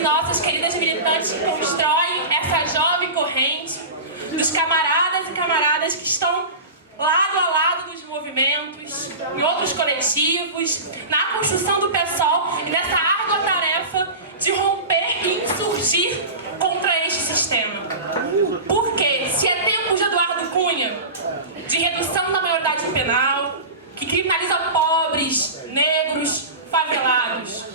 e nossas queridas militantes que constroem essa jovem corrente, dos camaradas e camaradas que estão lado a lado nos movimentos, em outros coletivos, na construção do PSOL e nessa árdua tarefa de romper e insurgir contra este sistema. Porque se é tempo de Eduardo Cunha, de redução da maioridade penal, que criminaliza pobres, negros, favelados,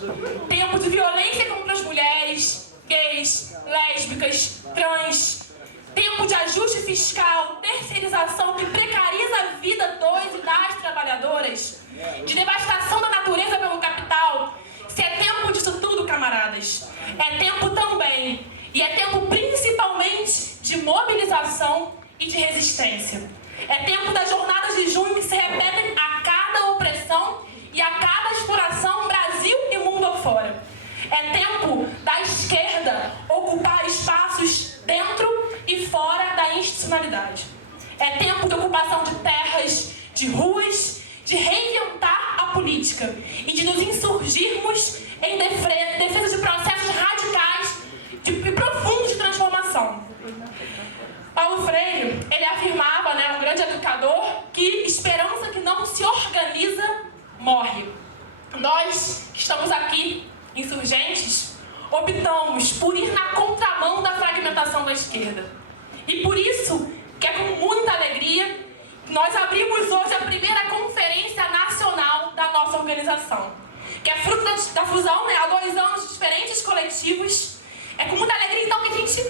tempo de violência contra as mulheres, gays, lésbicas, trans, tempo de ajuste fiscal, terceirização que precariza a vida dos e das trabalhadoras, de devastação da natureza pelo capital. Se é tempo disso tudo, camaradas, é tempo também, e é tempo principalmente de mobilização e de resistência. É tempo das jornadas de junho que se repetem a cada opressão e a cada exploração Brasil e mundo afora. É tempo da esquerda ocupar espaços dentro e fora da institucionalidade. É tempo de ocupação de terras, de ruas, de reinventar a política e de nos insurgirmos em defesa de processos radicais e profundos de transformação. Paulo Freire, ele afirmava, um grande educador, que esperança que não se organiza, morre. Nós, que estamos aqui, insurgentes, optamos por ir na contramão da fragmentação da esquerda. E por isso, que é com muita alegria, nós abrimos hoje a primeira conferência nacional da nossa organização, que é fruto da fusão, há 2 anos, de diferentes coletivos. É com muita alegria, então, que a gente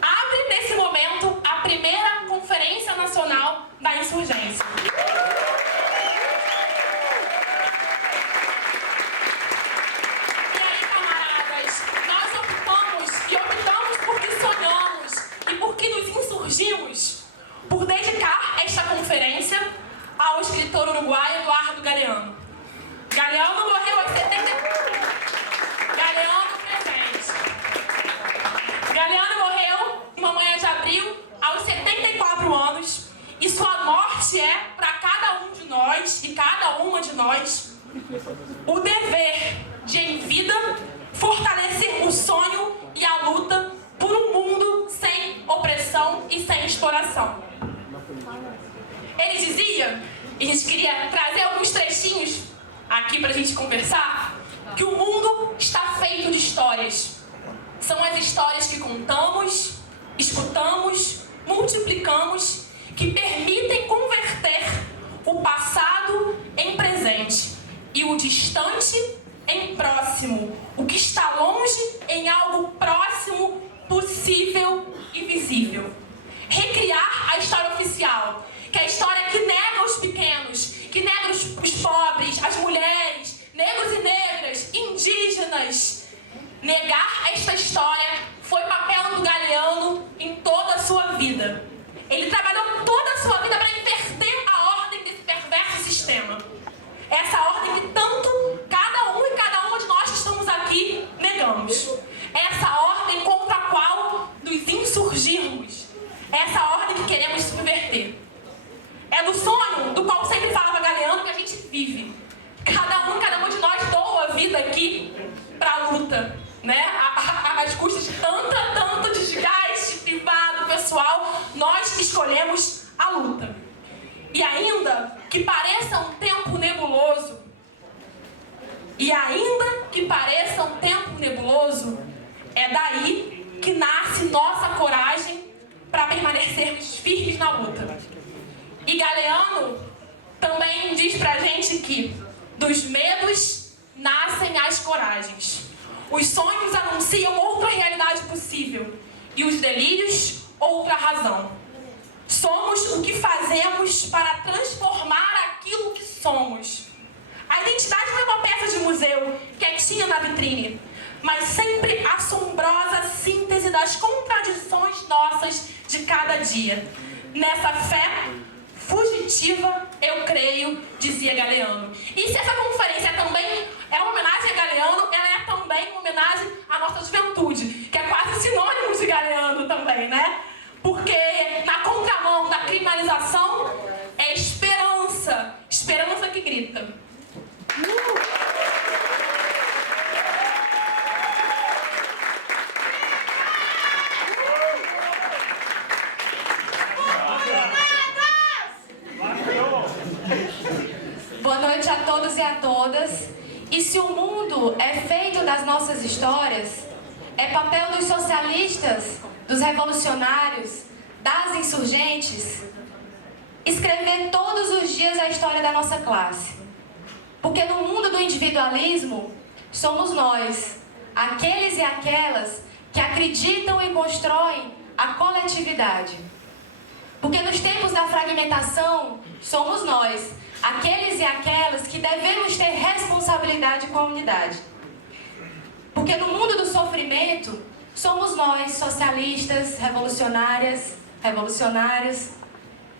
abre, nesse momento, a primeira Conferência Nacional da Insurgência. E aí, camaradas, nós optamos porque sonhamos e porque nos insurgimos por dedicar esta conferência ao escritor uruguaio Eduardo Galeano. Galeano morreu aos 70... Galeano presente. Galeano morreu em uma manhã de abril, aos 74 anos, e sua morte é, para cada um de nós e cada uma de nós, o dever de, em vida, fortalecer o sonho e a luta por um mundo sem opressão e sem exploração. Ele dizia, e a gente queria trazer alguns trechinhos aqui para a gente conversar, que o mundo está feito de histórias. São as histórias que contamos, escutamos, multiplicamos, que permitem converter o passado em presente e o distante em próximo, o que está longe em algo próximo, possível e visível. Recriar a história oficial, que é a história que nega os pequenos, que nega os pobres, as mulheres, negros e negras, indígenas. Negar esta história foi papel do Galeano em toda a sua vida. Ele trabalhou toda a sua vida para inverter a ordem desse perverso sistema. Essa ordem que tanto cada um e cada uma de nós que estamos aqui negamos. Essa ordem contra a qual nos insurgirmos. Essa ordem que queremos subverter. É do sonho do qual sempre falava Galeano que a gente vive. Cada um e cada uma de nós doa a vida aqui para a luta. As custas de tanto desgaste privado, pessoal, nós escolhemos a luta. E ainda que pareça um tempo nebuloso, é daí que nasce nossa coragem para permanecermos firmes na luta. E Galeano também diz pra gente que dos medos nascem as coragens. Os sonhos anunciam outra realidade possível e os delírios outra razão. Somos o que fazemos para transformar aquilo que somos. A identidade não é uma peça de museu quietinha na vitrine, mas sempre assombrosa síntese das contradições nossas de cada dia. Nessa fé fugitiva, eu creio, dizia Galeano. E se essa conferência também é uma homenagem a Galeano, ela é também uma homenagem à nossa juventude, que é quase sinônimo de Galeano também, Porque na contramão da criminalização é esperança, esperança que grita. mundo é feito das nossas histórias, é papel dos socialistas, dos revolucionários, das insurgentes, escrever todos os dias a história da nossa classe. Porque no mundo do individualismo, somos nós, aqueles e aquelas que acreditam e constroem a coletividade. Porque nos tempos da fragmentação, somos nós, aqueles e aquelas que devemos ter responsabilidade com a unidade. Porque no mundo do sofrimento, somos nós, socialistas, revolucionários,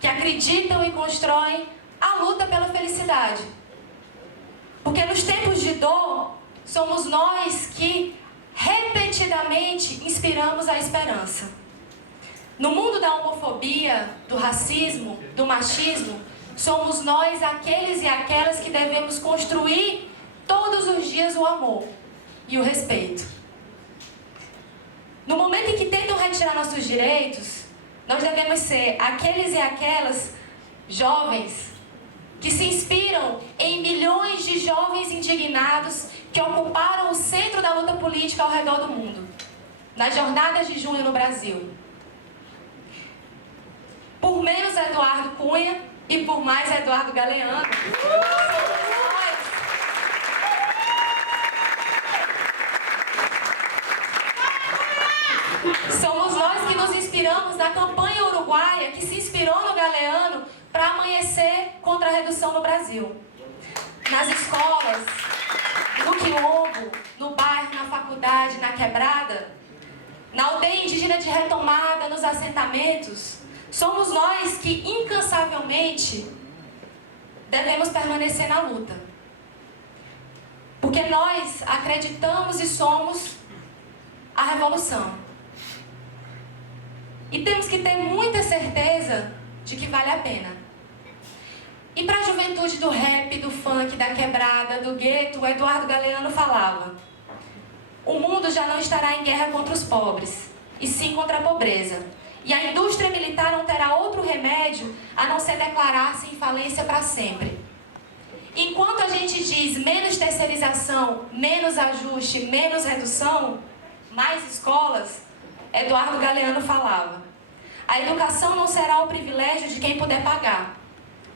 que acreditam e constroem a luta pela felicidade. Porque nos tempos de dor, somos nós que repetidamente inspiramos a esperança. No mundo da homofobia, do racismo, do machismo, somos nós aqueles e aquelas que devemos construir todos os dias o amor e o respeito. No momento em que tentam retirar nossos direitos, nós devemos ser aqueles e aquelas jovens que se inspiram em milhões de jovens indignados que ocuparam o centro da luta política ao redor do mundo, nas jornadas de junho no Brasil. Por menos Eduardo Cunha e por mais Eduardo Galeano, somos nós que nos inspiramos na campanha uruguaia que se inspirou no Galeano para amanhecer contra a redução no Brasil. Nas escolas, no quilombo, no bairro, na faculdade, na quebrada, na aldeia indígena de retomada, nos assentamentos, somos nós que incansavelmente devemos permanecer na luta. Porque nós acreditamos e somos a revolução. E temos que ter muita certeza de que vale a pena. E para a juventude do rap, do funk, da quebrada, do gueto, o Eduardo Galeano falava: o mundo já não estará em guerra contra os pobres, e sim contra a pobreza. E a indústria militar não terá outro remédio a não ser declarar-se em falência para sempre. Enquanto a gente diz menos terceirização, menos ajuste, menos redução, mais escolas, Eduardo Galeano falava: a educação não será o privilégio de quem puder pagar.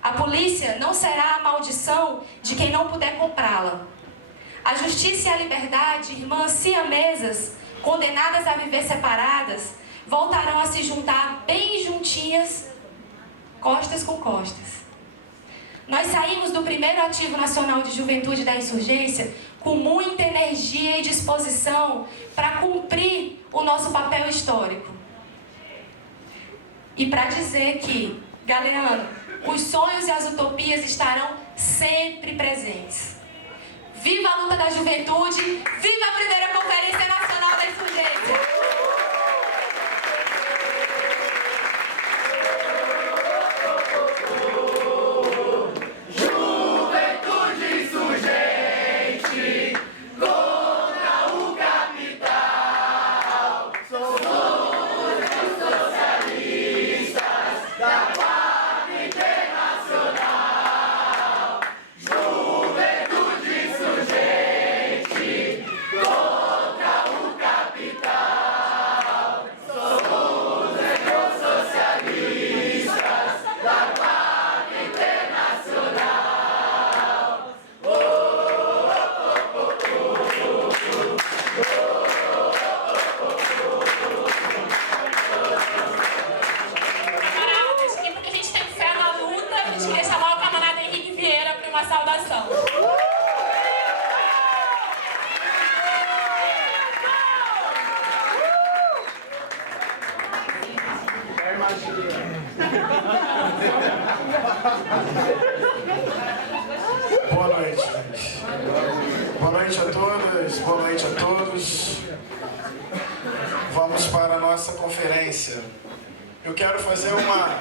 A polícia não será a maldição de quem não puder comprá-la. A justiça e a liberdade, irmãs siamesas, condenadas a viver separadas, voltarão a se juntar bem juntinhas, costas com costas. Nós saímos do primeiro ativo nacional de juventude da insurgência com muita energia e disposição para cumprir o nosso papel histórico. E para dizer que, Galeano, os sonhos e as utopias estarão sempre presentes. Viva a luta da juventude, viva a primeira Conferência Nacional da Insurgência! Boa noite, gente. Boa noite a todas, boa noite a todos. Vamos para a nossa conferência. Eu quero fazer uma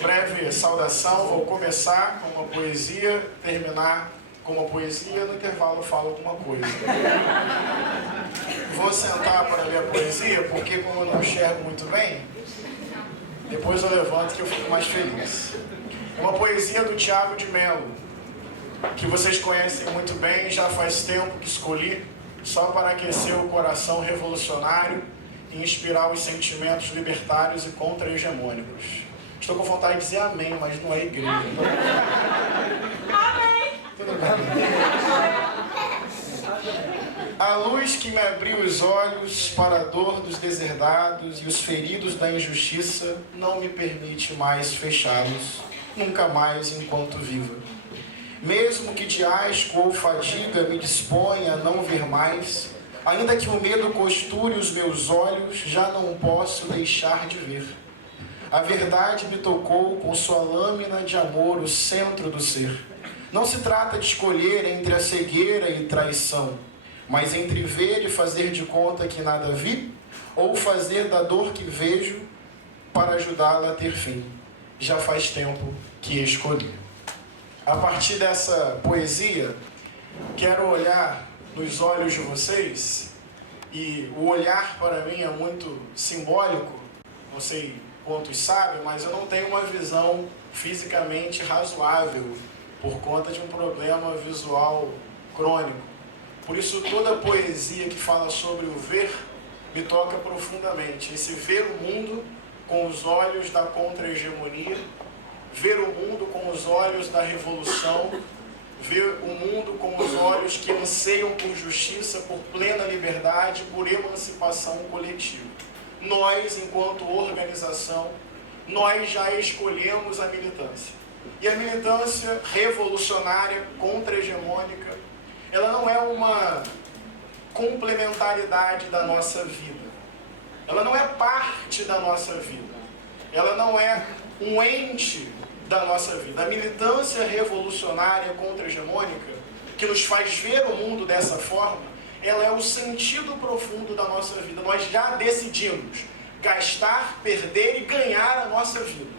breve saudação. Vou começar com uma poesia, terminar com uma poesia, no intervalo falo alguma coisa. Vou sentar para ler a poesia, porque como eu não enxergo muito bem, depois eu levanto que eu fico mais feliz. Uma poesia do Tiago de Mello. que vocês conhecem muito bem, já faz tempo que escolhi, só para aquecer o coração revolucionário e inspirar os sentimentos libertários e contra-hegemônicos. Estou com vontade de dizer amém, mas não é igreja. Amém! Tudo bem. A luz que me abriu os olhos para a dor dos deserdados e os feridos da injustiça não me permite mais fechá-los, nunca mais enquanto viva. Mesmo que de asco ou fadiga me disponha a não ver mais, ainda que o medo costure os meus olhos, já não posso deixar de ver. A verdade me tocou com sua lâmina de amor o centro do ser. Não se trata de escolher entre a cegueira e traição, mas entre ver e fazer de conta que nada vi, ou fazer da dor que vejo para ajudá-la a ter fim. Já faz tempo que escolhi. A partir dessa poesia, quero olhar nos olhos de vocês, e o olhar para mim é muito simbólico, não sei quantos sabem, mas eu não tenho uma visão fisicamente razoável por conta de um problema visual crônico. Por isso toda poesia que fala sobre o ver me toca profundamente. Esse ver o mundo com os olhos da contra-hegemonia, ver o mundo com os olhos da revolução, ver o mundo com os olhos que anseiam por justiça, por plena liberdade, por emancipação coletiva. Nós, enquanto organização, nós já escolhemos a militância. E a militância revolucionária, contra-hegemônica, ela não é uma complementaridade da nossa vida. Ela não é parte da nossa vida. Ela não é um ente da nossa vida. A militância revolucionária contra-hegemônica, que nos faz ver o mundo dessa forma, ela é o sentido profundo da nossa vida. Nós já decidimos gastar, perder e ganhar a nossa vida,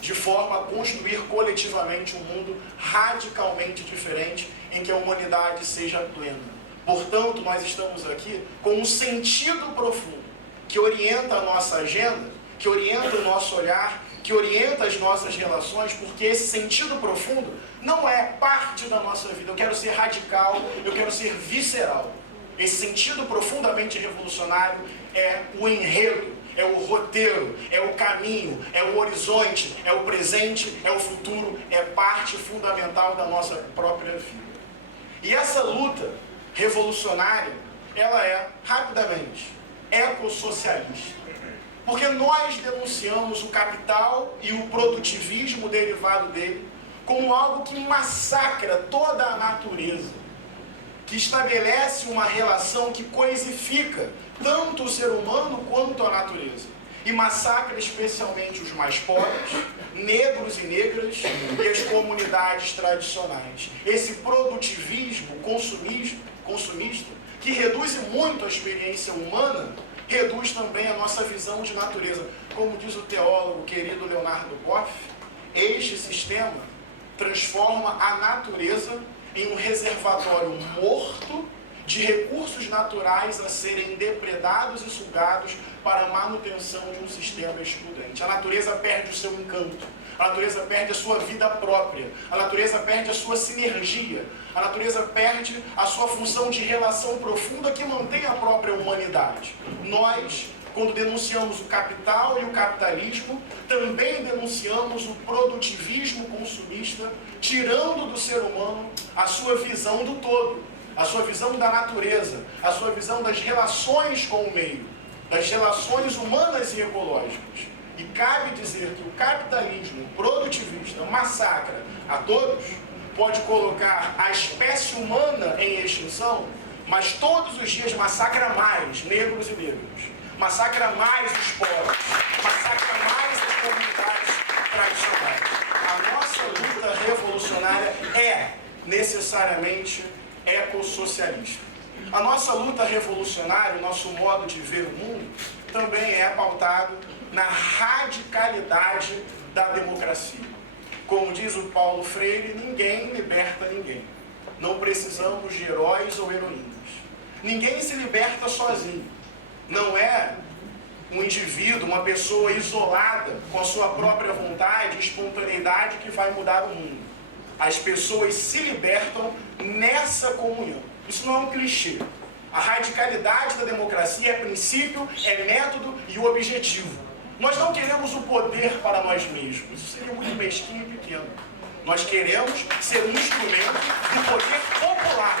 de forma a construir coletivamente um mundo radicalmente diferente, em que a humanidade seja plena. Portanto, nós estamos aqui com um sentido profundo, que orienta a nossa agenda, que orienta o nosso olhar, que orienta as nossas relações, porque esse sentido profundo não é parte da nossa vida. Eu quero ser radical, eu quero ser visceral. Esse sentido profundamente revolucionário é o enredo, é o roteiro, é o caminho, é o horizonte, é o presente, é o futuro, é parte fundamental da nossa própria vida. E essa luta revolucionária, ela é, rapidamente, ecossocialista. Porque nós denunciamos o capital e o produtivismo derivado dele como algo que massacra toda a natureza, que estabelece uma relação que coisifica tanto o ser humano quanto a natureza, e massacra especialmente os mais pobres, negros e negras, e as comunidades tradicionais. Esse produtivismo consumista, que reduz muito a experiência humana, reduz também a nossa visão de natureza. Como diz o teólogo querido Leonardo Boff, este sistema transforma a natureza em um reservatório morto de recursos naturais a serem depredados e sugados para a manutenção de um sistema excludente. A natureza perde o seu encanto, a natureza perde a sua vida própria, a natureza perde a sua sinergia, a natureza perde a sua função de relação profunda que mantém a própria humanidade. Nós, quando denunciamos o capital e o capitalismo, também denunciamos o produtivismo consumista, tirando do ser humano a sua visão do todo, a sua visão da natureza, a sua visão das relações com o meio, das relações humanas e ecológicas. E cabe dizer que o capitalismo produtivista massacra a todos, pode colocar a espécie humana em extinção, mas todos os dias massacra mais negros e negras, massacra mais os pobres, massacra mais as comunidades tradicionais. A nossa luta revolucionária é necessariamente ecossocialista. A nossa luta revolucionária, o nosso modo de ver o mundo, também é pautado na radicalidade da democracia. Como diz o Paulo Freire, ninguém liberta ninguém. Não precisamos de heróis ou heroínas. Ninguém se liberta sozinho. Não é um indivíduo, uma pessoa isolada, com a sua própria vontade e espontaneidade que vai mudar o mundo. As pessoas se libertam nessa comunhão. Isso não é um clichê. A radicalidade da democracia é princípio, é método e o objetivo. Nós não queremos o poder para nós mesmos. Isso seria muito mesquinho e pequeno. Nós queremos ser um instrumento do poder popular.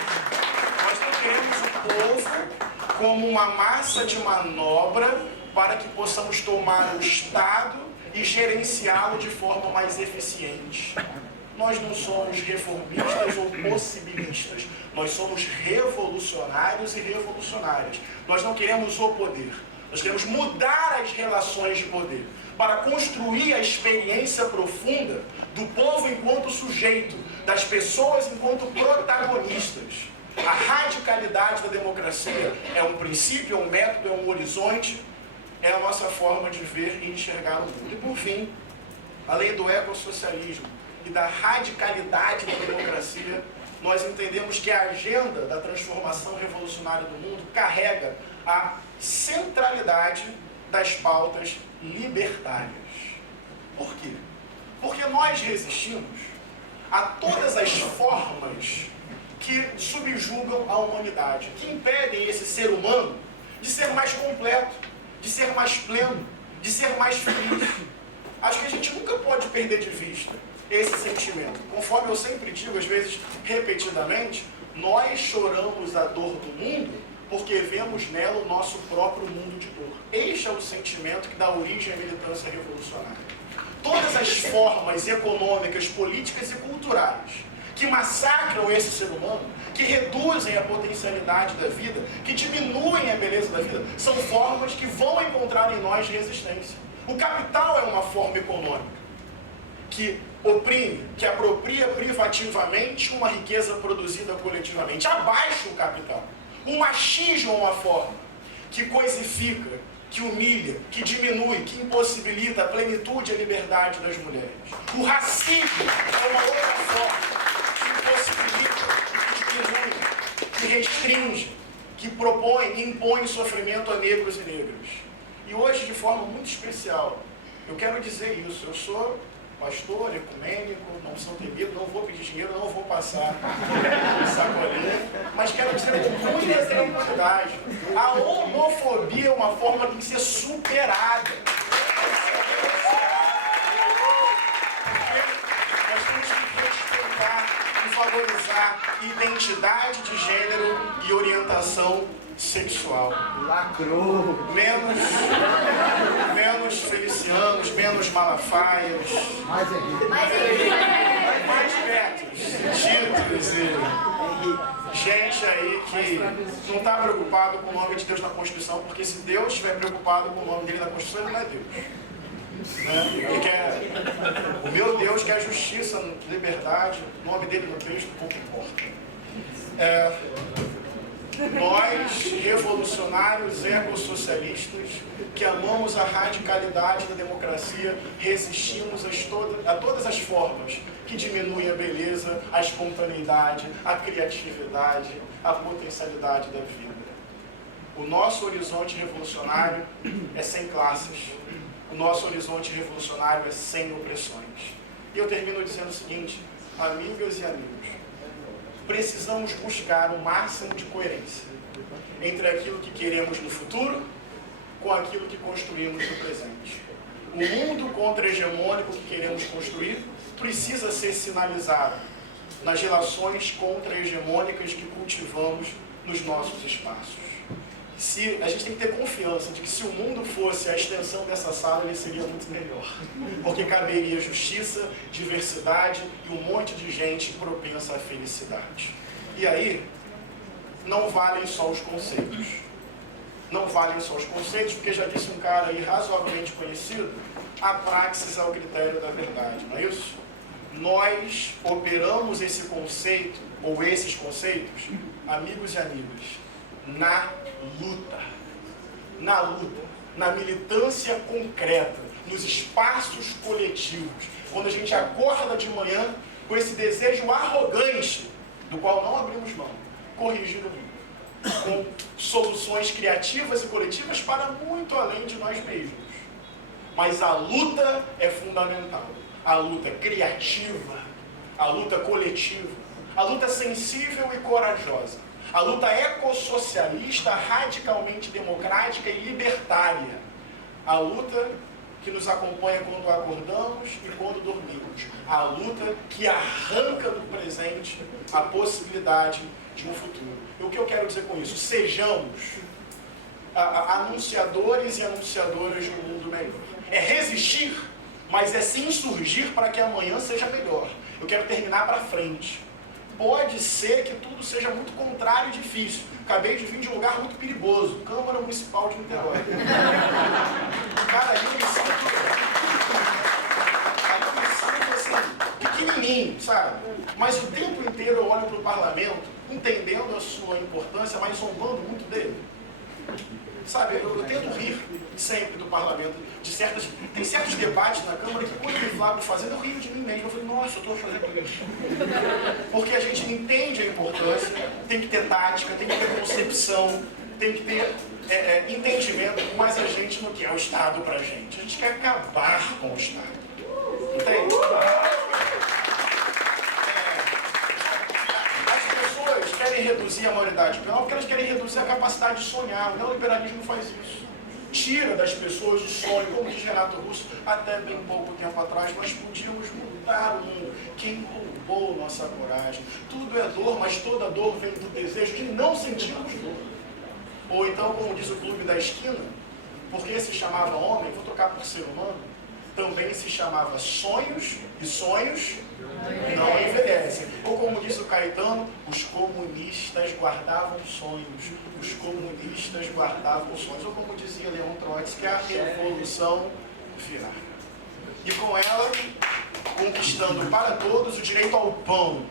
Nós não queremos o povo como uma massa de manobra para que possamos tomar o Estado e gerenciá-lo de forma mais eficiente. Nós não somos reformistas ou possibilistas. Nós somos revolucionários e revolucionárias. Nós não queremos o poder. Nós queremos mudar as relações de poder para construir a experiência profunda do povo enquanto sujeito, das pessoas enquanto protagonistas. A radicalidade da democracia é um princípio, é um método, é um horizonte, é a nossa forma de ver e enxergar o mundo. E por fim, além do ecossocialismo e da radicalidade da democracia, nós entendemos que a agenda da transformação revolucionária do mundo carrega a centralidade das pautas libertárias. Por quê? Porque nós resistimos a todas as formas que subjugam a humanidade, que impedem esse ser humano de ser mais completo, de ser mais pleno, de ser mais feliz. Acho que a gente nunca pode perder de vista esse sentimento. Conforme eu sempre digo, às vezes repetidamente, nós choramos a dor do mundo porque vemos nela o nosso próprio mundo de dor. Este é o sentimento que dá origem à militância revolucionária. Todas as formas econômicas, políticas e culturais que massacram esse ser humano, que reduzem a potencialidade da vida, que diminuem a beleza da vida, são formas que vão encontrar em nós resistência. O capital é uma forma econômica que oprime, que apropria privativamente uma riqueza produzida coletivamente. Abaixa o capital. O machismo é uma forma que coisifica, que humilha, que diminui, que impossibilita a plenitude e a liberdade das mulheres. O racismo é uma outra forma que impossibilita, que diminui, que restringe, que propõe e impõe sofrimento a negros e negras. E hoje, de forma muito especial, eu quero dizer isso. Eu sou pastor, ecumênico, não sou temido, não vou pedir dinheiro, não vou passar sacolinha, mas quero dizer com muita tranquilidade, a homofobia é uma forma que tem que ser superada. Porque nós temos que respeitar e valorizar identidade de gênero e orientação sexual. Lacrou. Menos Felicianos, menos Malafaias, mais Betos, Titos e gente aí que não está preocupado com o nome de Deus na Constituição, porque se Deus estiver preocupado com o nome dele na Constituição, ele não é Deus. Né? Ele quer, o meu Deus quer justiça, liberdade, o nome dele no texto pouco importa. Nós, revolucionários ecossocialistas, que amamos a radicalidade da democracia, resistimos a todas as formas que diminuem a beleza, a espontaneidade, a criatividade, a potencialidade da vida. O nosso horizonte revolucionário é sem classes. O nosso horizonte revolucionário é sem opressões. E eu termino dizendo o seguinte, amigas e amigos, precisamos buscar o máximo de coerência entre aquilo que queremos no futuro com aquilo que construímos no presente. O mundo contra-hegemônico que queremos construir precisa ser sinalizado nas relações contra-hegemônicas que cultivamos nos nossos espaços. A gente tem que ter confiança de que se o mundo fosse a extensão dessa sala, ele seria muito melhor. Porque caberia justiça, diversidade e um monte de gente propensa à felicidade. E aí, não valem só os conceitos. Não valem só os conceitos, porque já disse um cara aí razoavelmente conhecido, a praxis é o critério da verdade, não é isso? Nós operamos esse conceito, ou esses conceitos, amigos e amigas, na luta, na militância concreta, nos espaços coletivos, quando a gente acorda de manhã com esse desejo arrogante, do qual não abrimos mão, corrigir o mundo, com soluções criativas e coletivas para muito além de nós mesmos. Mas a luta é fundamental, a luta criativa, a luta coletiva, a luta sensível e corajosa, a luta ecossocialista, radicalmente democrática e libertária, a luta que nos acompanha quando acordamos e quando dormimos, a luta que arranca do presente a possibilidade de um futuro. E o que eu quero dizer com isso? Sejamos anunciadores e anunciadoras de um mundo melhor. É resistir, mas é se insurgir para que amanhã seja melhor. Eu quero terminar para frente. Pode ser que tudo seja muito contrário e difícil. Acabei de vir de um lugar muito perigoso, Câmara Municipal de Niterói. Cara, aí eu me sinto assim, pequenininho, sabe? Mas o tempo inteiro eu olho para o parlamento, entendendo a sua importância, mas zombando muito dele. Sabe, eu tento rir sempre do parlamento, tem certos debates na Câmara que quando eu me Flávio fazendo, eu rio de mim mesmo. Eu falei, nossa, eu estou fazendo isso. Porque a gente entende a importância, tem que ter tática, tem que ter concepção, tem que ter entendimento, mas a gente não quer o Estado pra gente. A gente quer acabar com o Estado. Entende? Querem reduzir a maioridade penal porque elas querem reduzir a capacidade de sonhar. O neoliberalismo faz isso. Tira das pessoas o sonho, como diz Renato Russo, até bem pouco tempo atrás, nós podíamos mudar o mundo. Quem roubou nossa coragem? Tudo é dor, mas toda dor vem do desejo de não sentirmos dor. Ou então, como diz o Clube da Esquina, porque se chamava homem, vou trocar por ser humano, também se chamava sonhos, e sonhos não envelhecem. Ou como diz o Caetano, os comunistas guardavam sonhos, os comunistas guardavam sonhos. Ou como dizia Leon Trotsky, a revolução virá. E com ela, conquistando para todos o direito ao pão,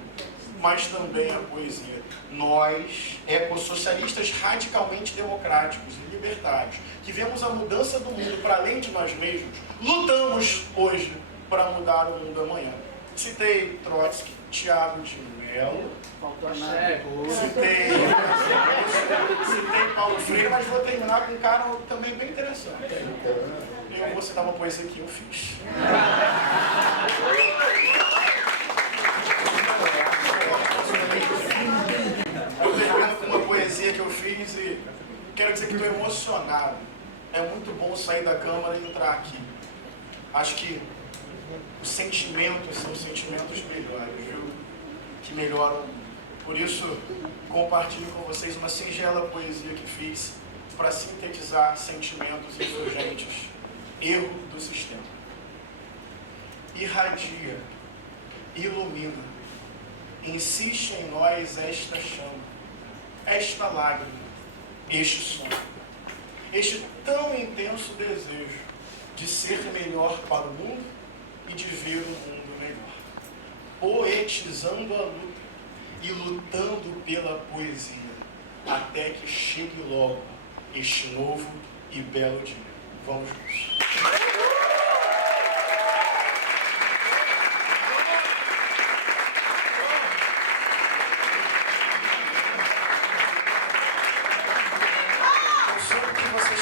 mas também a poesia. Nós, ecossocialistas radicalmente democráticos e libertários, que vemos a mudança do mundo para além de nós mesmos, lutamos hoje para mudar o mundo amanhã. Citei Trotsky, Tiago de Mello, citei Paulo Freire, mas vou terminar com um cara também bem interessante. Eu vou citar uma poesia que eu fiz. Eu termino com uma poesia que eu fiz e quero dizer que estou emocionado. É muito bom sair da Câmara e entrar aqui. Acho que os sentimentos são sentimentos melhores, viu? Que melhoram. Por isso, compartilho com vocês uma singela poesia que fiz para sintetizar sentimentos insurgentes. Erro do sistema. Irradia, ilumina, insiste em nós esta chama, esta lágrima, este sonho, este tão intenso desejo de ser melhor para o mundo e de ver o mundo melhor, poetizando a luta e lutando pela poesia, até que chegue logo este novo e belo dia. Vamos juntos.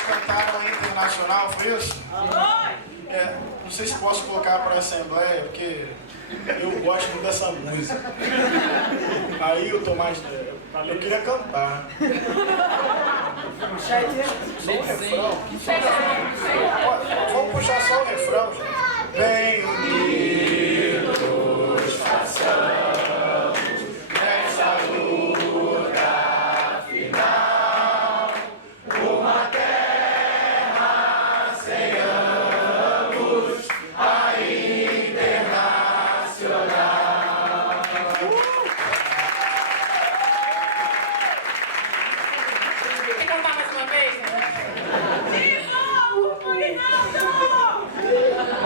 Cantaram a Internacional, foi isso? Não sei se posso colocar para a Assembleia, porque eu gosto muito dessa música. Aí o Tomás, eu queria cantar. Só o refrão. Vamos puxar só o refrão, gente. Bem unidos façamos nessa luta final uma terra sem ambos, a Internacional. Quer cantar mais uma vez?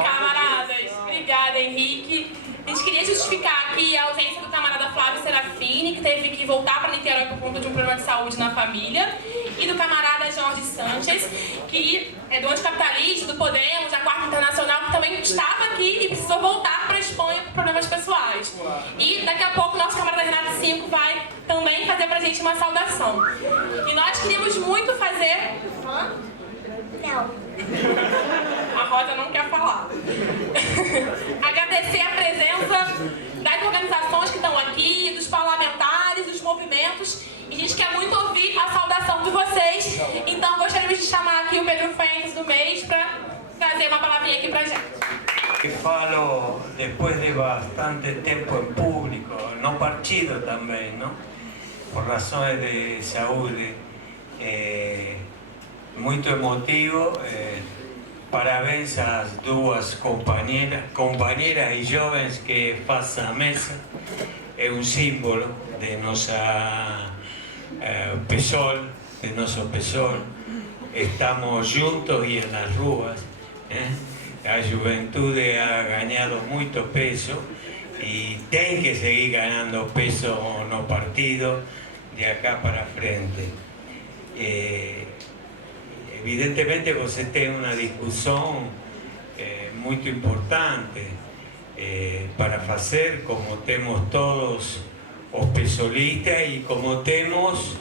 Camaradas, obrigada, Henrique. A gente queria justificar aqui a ausência do camarada Flávio Serafini, que teve que voltar para Niterói por conta de um problema de saúde na família, e do camarada Jorge Sanchez, que é do anticapitalista, do Podemos, da Quarta Internacional, que também estava aqui e precisou voltar para a Espanha por problemas pessoais. E daqui a pouco o nosso camarada Renato Cinco vai também fazer pra gente uma saudação. E nós queríamos muito fazer... Não. A Rosa não quer falar. Agradecer a presença das organizações movimentos e a gente quer muito ouvir a saudação de vocês. Então gostaríamos de chamar aqui o Pedro Fentes do MEIS para trazer uma palavrinha aqui pra gente. Falo después de bastante tiempo en público, no partido también, ¿no? Por razones de saúde, muito emotivo. Parabéns às duas companheiras e jovens que fazem a mesa. É um símbolo de nossa PSOL, de nosso PSOL. Estamos juntos e nas ruas. A juventude ha ganhado muito peso e tem que seguir ganhando peso no partido de acá para frente. Evidentemente você tem uma discussão muito importante para fazer, como temos todos os pesolistas e como temos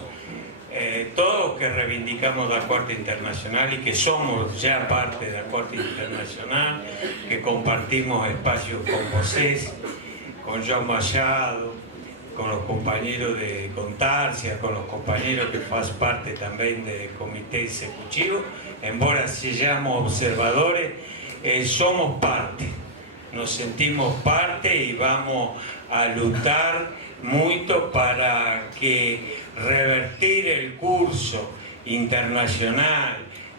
todos que reivindicamos la Corte Internacional y que somos ya parte de la Corte Internacional, que compartimos espacios con vocês, con João Machado, con los compañeros de Contarcia, con los compañeros que hacen parte también del comité ejecutivo, embora sejamos observadores, somos parte, nos sentimos parte y vamos a luchar mucho para que revertir el curso internacional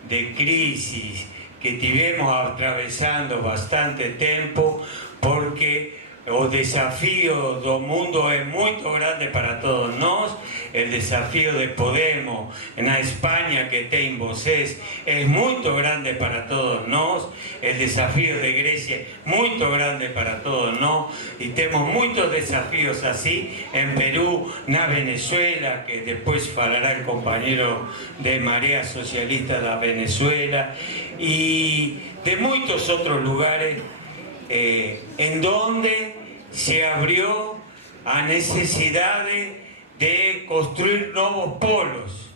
de crisis que tivemos atravesando bastante tiempo, porque o desafío do mundo é muito grande para todos nós. O desafío de Podemos na Espanha que tem vocês é muito grande para todos nós. O desafío de Grecia muito grande para todos nós. E temos muitos desafios assim em Perú, na Venezuela, que depois falará o companheiro de Marea Socialista da Venezuela, e de muitos outros lugares en donde se abrió a necesidad de construir nuevos polos,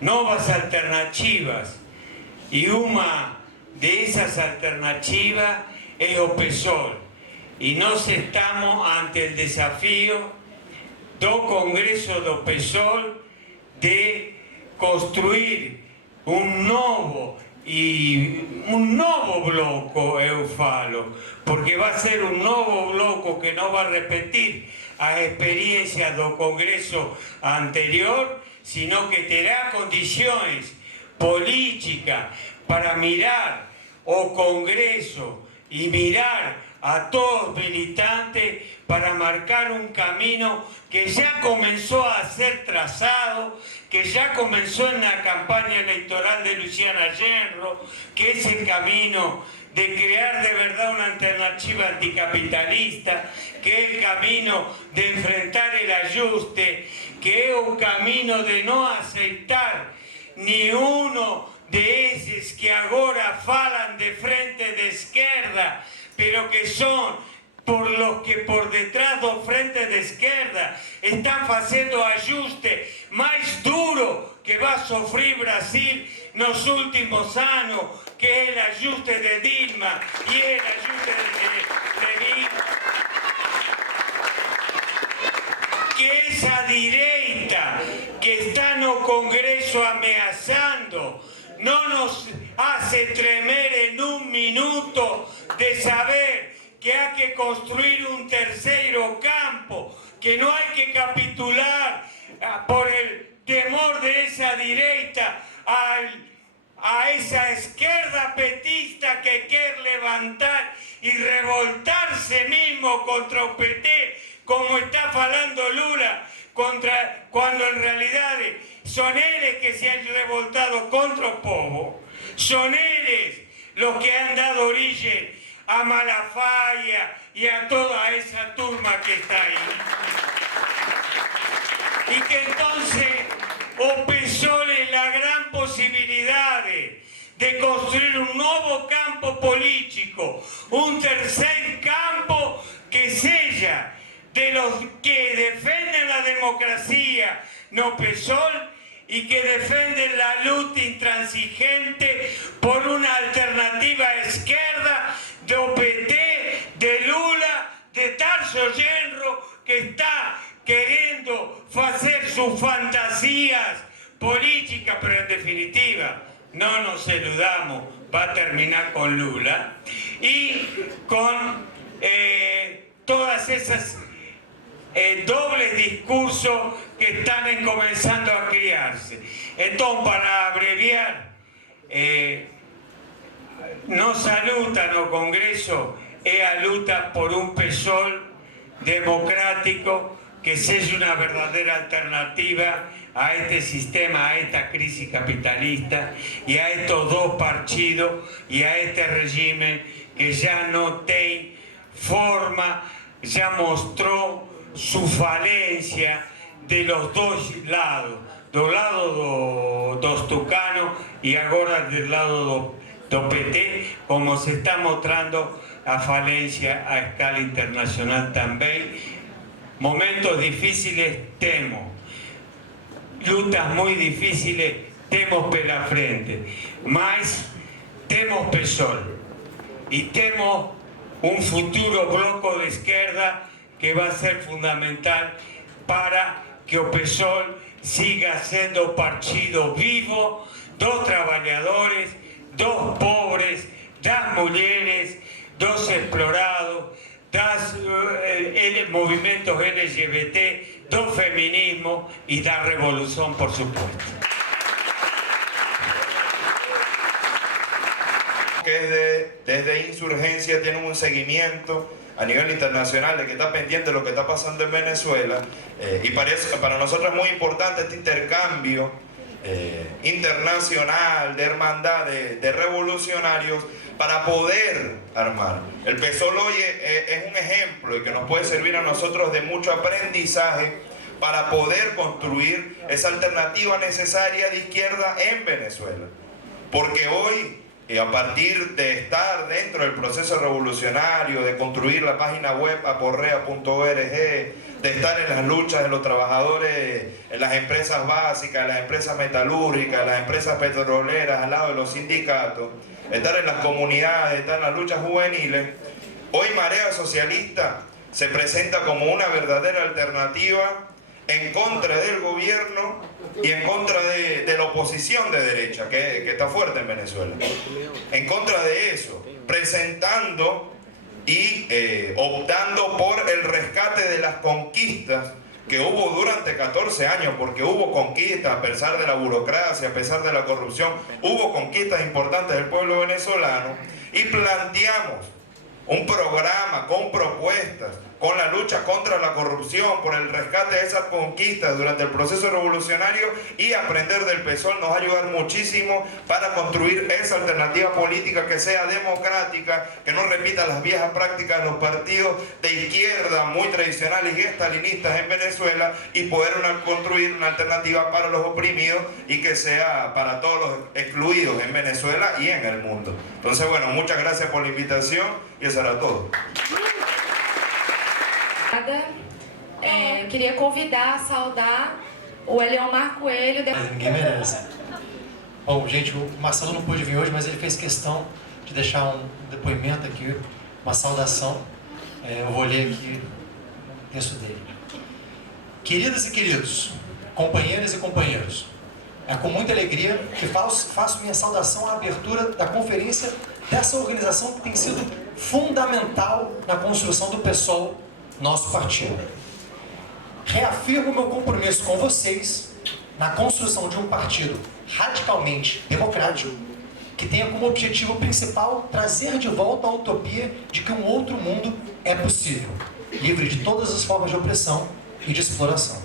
nuevas alternativas, y una de esas alternativas es o PSOL. Y nos estamos ante el desafío do Congreso do PSOL de construir un nuevo bloco, eu falo, porque va a ser un nuevo bloco que no va a repetir a experiencia do Congreso anterior, sino que terá condiciones políticas para mirar o Congreso y mirar a todos militantes para marcar un camino que ya comenzó a ser trazado, que ya comenzó en la campaña electoral de Luciana Genro, que es el camino de crear de verdad una alternativa anticapitalista, que es el camino de enfrentar el ajuste, que es un camino de no aceptar ni uno de esos que ahora falan de frente de izquierda, pero que son por los que por detrás do frente de izquierda están haciendo ajuste más duro que va a sufrir Brasil nos últimos años, que es el ajuste de Dilma y el ajuste de Levin. Que esa direita que está no Congreso amenazando no nos hace tremer en un minuto de saber que hay que construir un tercero campo, que no hay que capitular por el temor de esa direita a esa izquierda petista que quiere levantar y revoltarse mismo contra el PT, como está falando Lula, cuando en realidad son ellos que se han revoltado contra el pueblo, son ellos los que han dado origen a Malafaia y a toda esa turma que está ahí. Y que entonces o PSOL es la gran posibilidad de construir un nuevo campo político, un tercer campo que sella de los que defienden la democracia, no PSOL, y que defienden la lucha intransigente por una alternativa izquierda de PT, de Lula, de Tarso Genro, que está queriendo hacer sus fantasías políticas, pero en definitiva, no nos eludamos, va a terminar con Lula y con todas esas dobles discursos que están comenzando a criarse. Entonces, para abreviar, nos luta no Congreso a luta por un PSOL democrático que sea una verdadera alternativa a este sistema, a esta crisis capitalista y a estos dos partidos y a este régimen que ya no tiene forma, ya mostró su falencia de los dos lados, del lado dos tucanos y ahora del lado do PT, como se está mostrando a falencia a escala internacional también. Momentos difíciles temo, lutas muy difíciles temos pela frente, mas temos PSOL y temos un futuro bloco de izquierda que va a ser fundamental para que o PSOL siga siendo partido vivo dos trabajadores, dos pobres, das mulheres, dos explorados, dos movimientos LGBT, dos feminismo y da revolución, por supuesto. Que desde Insurgencia tienen un seguimiento a nivel internacional de que está pendiente de lo que está pasando en Venezuela y para nosotros es muy importante este intercambio internacional de hermandad de revolucionarios para poder armar. El PSOL hoy es un ejemplo y que nos puede servir a nosotros de mucho aprendizaje para poder construir esa alternativa necesaria de izquierda en Venezuela. Porque hoy, a partir de estar dentro del proceso revolucionario, de construir la página web aporrea.org, de estar en las luchas de los trabajadores, en las empresas básicas, en las empresas metalúrgicas, en las empresas petroleras, al lado de los sindicatos, estar en las comunidades, estar en las luchas juveniles, hoy Marea Socialista se presenta como una verdadera alternativa en contra del gobierno y en contra de la oposición de derecha, que está fuerte en Venezuela. En contra de eso, presentando y optando por el rescate de las conquistas que hubo durante 14 años, porque hubo conquistas a pesar de la burocracia, a pesar de la corrupción, hubo conquistas importantes del pueblo venezolano, y planteamos un programa con propuestas, con la lucha contra la corrupción, por el rescate de esas conquistas durante el proceso revolucionario, y aprender del PSOL nos va a ayudar muchísimo para construir esa alternativa política que sea democrática, que no repita las viejas prácticas de los partidos de izquierda muy tradicionales y estalinistas en Venezuela, y poder construir una alternativa para los oprimidos y que sea para todos los excluidos en Venezuela y en el mundo. Entonces, bueno, muchas gracias por la invitación y eso era todo. Queria convidar, saudar o Eleomar Coelho. Ninguém merece. Bom, gente, o Marcelo não pôde vir hoje, mas ele fez questão de deixar um depoimento aqui, uma saudação. Eu vou ler aqui o texto dele. Queridas e queridos, companheiras e companheiros, é com muita alegria que faço minha saudação à abertura da conferência dessa organização que tem sido fundamental na construção do PSOL, nosso partido. Reafirmo meu compromisso com vocês na construção de um partido radicalmente democrático que tenha como objetivo principal trazer de volta a utopia de que um outro mundo é possível, livre de todas as formas de opressão e de exploração.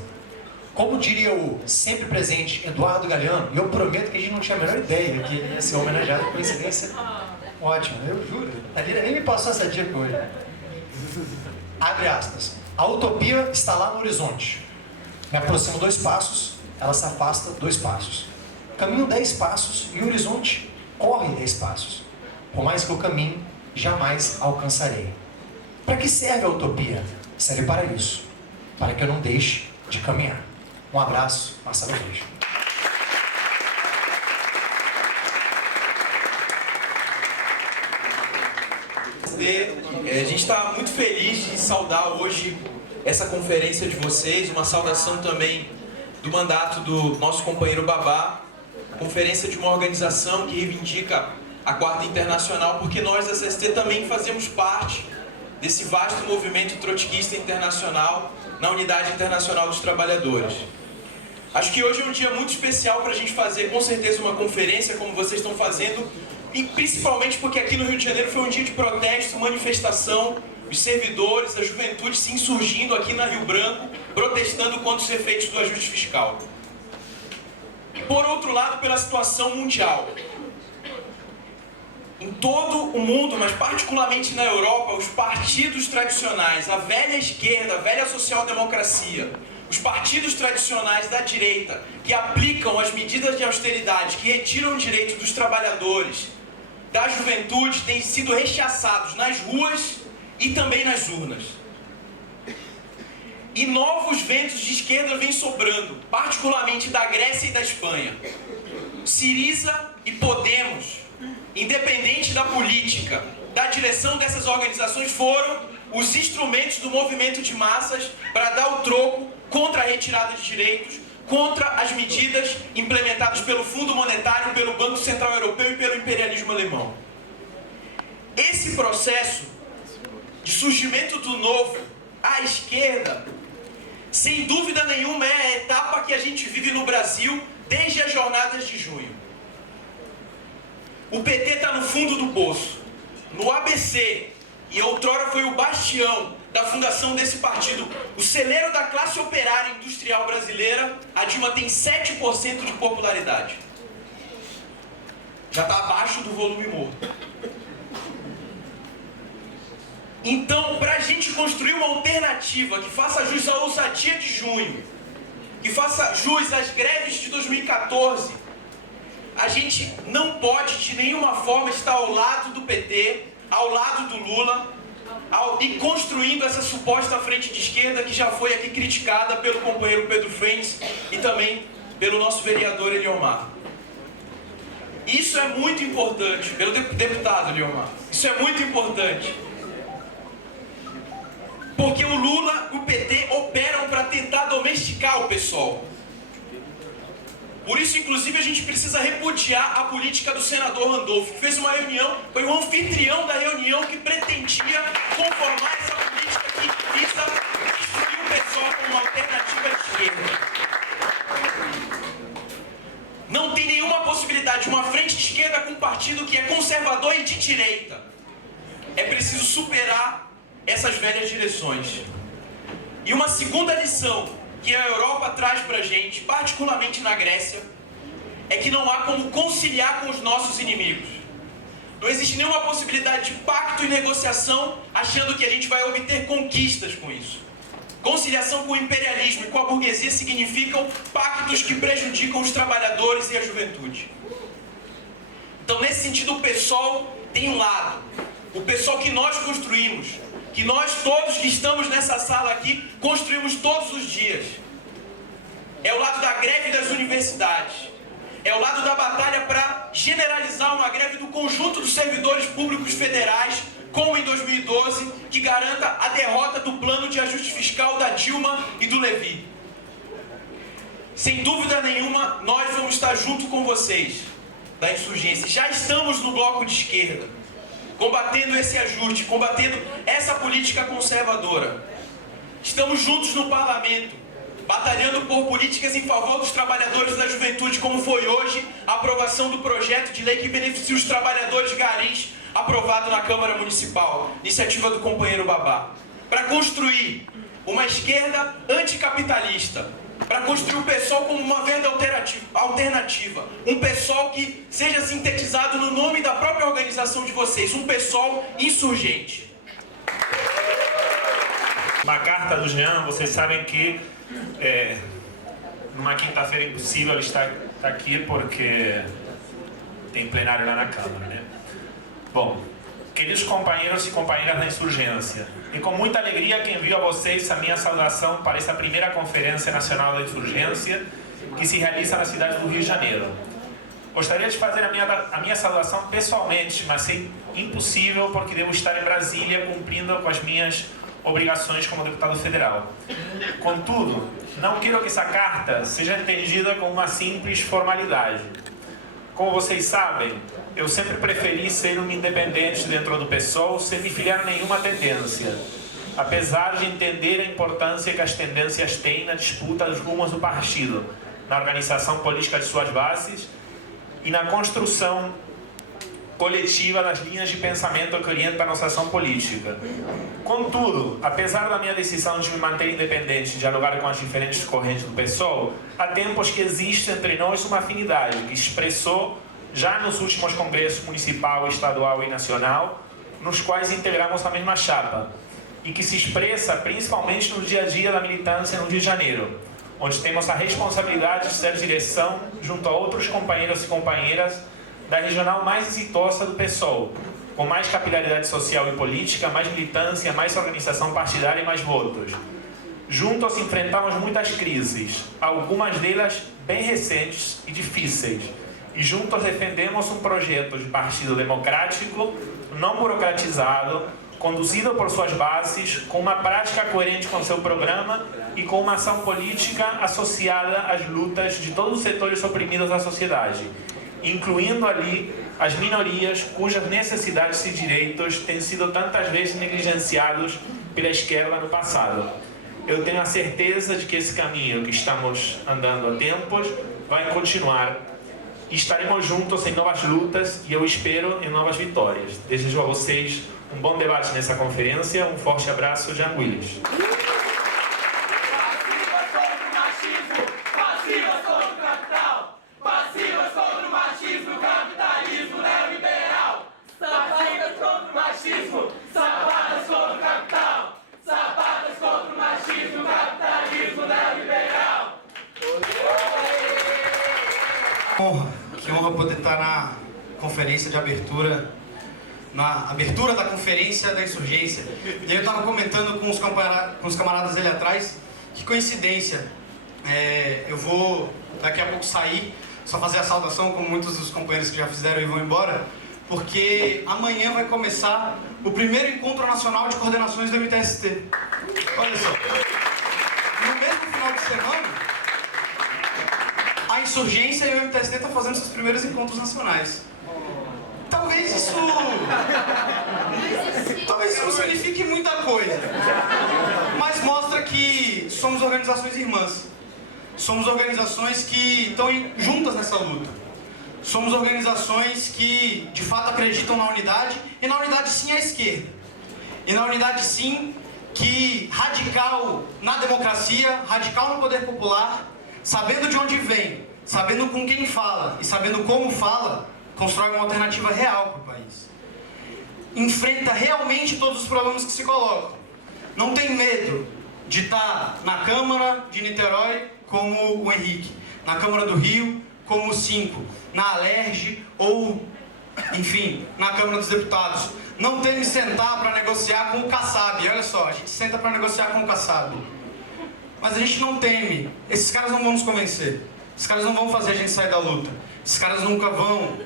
Como diria o sempre presente Eduardo Galeano, e eu prometo que a gente não tinha a menor ideia que ele ia ser homenageado, por coincidência ótima, eu juro. A Lira nem me passou essa dica hoje. Abre aspas. A utopia está lá no horizonte. Me aproximo 2 passos, ela se afasta 2 passos. Caminho 10 passos e o horizonte corre 10 passos. Por mais que eu caminhe, jamais alcançarei. Para que serve a utopia? Serve para isso. Para que eu não deixe de caminhar. Um abraço, Marcelo Freixo. A gente está muito feliz de saudar hoje essa conferência de vocês, uma saudação também do mandato do nosso companheiro Babá, conferência de uma organização que reivindica a Quarta Internacional, porque nós da CST também fazemos parte desse vasto movimento trotskista internacional na Unidade Internacional dos Trabalhadores. Acho que hoje é um dia muito especial para a gente fazer, com certeza, uma conferência como vocês estão fazendo, e principalmente porque aqui no Rio de Janeiro foi um dia de protesto, manifestação, os servidores, a juventude se insurgindo aqui na Rio Branco, protestando contra os efeitos do ajuste fiscal. E por outro lado, pela situação mundial. Em todo o mundo, mas particularmente na Europa, os partidos tradicionais, a velha esquerda, a velha social-democracia, os partidos tradicionais da direita, que aplicam as medidas de austeridade, que retiram o direito dos trabalhadores, da juventude, têm sido rechaçados nas ruas e também nas urnas. E novos ventos de esquerda vêm sobrando, particularmente da Grécia e da Espanha. Syriza e Podemos, independente da política, da direção dessas organizações, foram os instrumentos do movimento de massas para dar o troco contra a retirada de direitos, contra as medidas implementadas pelo Fundo Monetário, pelo Banco Central Europeu e pelo imperialismo alemão. Esse processo de surgimento do novo à esquerda, sem dúvida nenhuma, é a etapa que a gente vive no Brasil desde as jornadas de junho. O PT está no fundo do poço. No ABC, e outrora foi o bastião da fundação desse partido, o celeiro da classe operária industrial brasileira, a Dilma tem 7% de popularidade. Já está abaixo do volume morto. Então, para a gente construir uma alternativa que faça jus à ousadia de junho, que faça jus às greves de 2014, a gente não pode de nenhuma forma estar ao lado do PT, ao lado do Lula, e construindo essa suposta frente de esquerda que já foi aqui criticada pelo companheiro Pedro Frenz e também pelo nosso vereador Eliomar. Isso é muito importante, pelo deputado Eliomar, isso é muito importante. Porque o Lula e o PT operam para tentar domesticar o PSOL. Por isso, inclusive, a gente precisa repudiar a política do senador Randolfo, que fez uma reunião, foi o anfitrião da reunião que pretendia conformar essa política que visa destruir o PSOL como uma alternativa de esquerda. Não tem nenhuma possibilidade de uma frente de esquerda com um partido que é conservador e de direita. É preciso superar essas velhas direções. E uma segunda lição que a Europa traz pra gente, particularmente na Grécia, é que não há como conciliar com os nossos inimigos. Não existe nenhuma possibilidade de pacto e negociação achando que a gente vai obter conquistas com isso. Conciliação com o imperialismo e com a burguesia significam pactos que prejudicam os trabalhadores e a juventude. Então, nesse sentido, o PSOL tem um lado. O PSOL que nós construímos, que nós todos que estamos nessa sala aqui construímos todos os dias. É o lado da greve das universidades. É o lado da batalha para generalizar uma greve do conjunto dos servidores públicos federais, como em 2012, que garanta a derrota do plano de ajuste fiscal da Dilma e do Levi. Sem dúvida nenhuma, nós vamos estar junto com vocês, da insurgência. Já estamos no bloco de esquerda, combatendo esse ajuste, combatendo essa política conservadora. Estamos juntos no parlamento, batalhando por políticas em favor dos trabalhadores da juventude, como foi hoje a aprovação do projeto de lei que beneficia os trabalhadores garis, aprovado na Câmara Municipal, iniciativa do companheiro Babá. Para construir uma esquerda anticapitalista, para construir o PSOL como uma verdadeira alternativa, um PSOL que seja sintetizado no nome da própria organização de vocês, um PSOL insurgente. Uma carta do Jean, vocês sabem que numa quinta-feira é impossível ele estar aqui porque tem plenário lá na Câmara, né? Bom, queridos companheiros e companheiras da insurgência, e com muita alegria que envio a vocês a minha saudação para essa primeira Conferência Nacional da Insurgência que se realiza na cidade do Rio de Janeiro. Gostaria de fazer a minha saudação pessoalmente, mas é impossível porque devo estar em Brasília cumprindo com as minhas obrigações como deputado federal. Contudo, não quero que essa carta seja entendida como uma simples formalidade. Como vocês sabem, eu sempre preferi ser um independente dentro do PSOL sem me filiar a nenhuma tendência, apesar de entender a importância que as tendências têm na disputa dos rumos do partido, na organização política de suas bases e na construção coletiva das linhas de pensamento que orientam a nossa ação política. Contudo, apesar da minha decisão de me manter independente e dialogar com as diferentes correntes do PSOL, há tempos que existe entre nós uma afinidade que expressou já nos últimos congressos municipal, estadual e nacional, nos quais integramos a mesma chapa, e que se expressa principalmente no dia a dia da militância no Rio de Janeiro, onde temos a responsabilidade de ser direção junto a outros companheiros e companheiras da regional mais exitosa do PSOL, com mais capilaridade social e política, mais militância, mais organização partidária e mais votos. Juntos enfrentamos muitas crises, algumas delas bem recentes e difíceis, e juntos defendemos um projeto de partido democrático, não burocratizado, conduzido por suas bases, com uma prática coerente com seu programa e com uma ação política associada às lutas de todos os setores oprimidos da sociedade, incluindo ali as minorias cujas necessidades e direitos têm sido tantas vezes negligenciados pela esquerda no passado. Eu tenho a certeza de que esse caminho que estamos andando há tempos vai continuar. Estaremos juntos em novas lutas e eu espero em novas vitórias. Desejo a vocês um bom debate nessa conferência. Um forte abraço, Jean Willis. Que honra poder estar na conferência de abertura, na abertura da conferência da insurgência. E aí eu estava comentando com os camaradas ali atrás, que coincidência, eu vou daqui a pouco sair, só fazer a saudação, como muitos dos companheiros que já fizeram e vão embora, porque amanhã vai começar o primeiro encontro nacional de coordenações do MTST. Olha só, no mesmo final de semana, a insurgência e o MTST estão fazendo seus primeiros encontros nacionais. Talvez isso não signifique muita coisa, mas mostra que somos organizações irmãs. Somos organizações que estão juntas nessa luta. Somos organizações que, de fato, acreditam na unidade, e na unidade sim à esquerda. E na unidade sim que radical na democracia, radical no poder popular, sabendo de onde vem, sabendo com quem fala e sabendo como fala, constrói uma alternativa real para o país. Enfrenta realmente todos os problemas que se colocam. Não tem medo de estar na Câmara de Niterói como o Henrique, na Câmara do Rio como o 5, na Alerj ou, enfim, na Câmara dos Deputados. Não teme sentar para negociar com o Kassab. Olha só, a gente senta para negociar com o Kassab. Mas a gente não teme. Esses caras não vão nos convencer. Esses caras não vão fazer a gente sair da luta. Esses caras nunca vão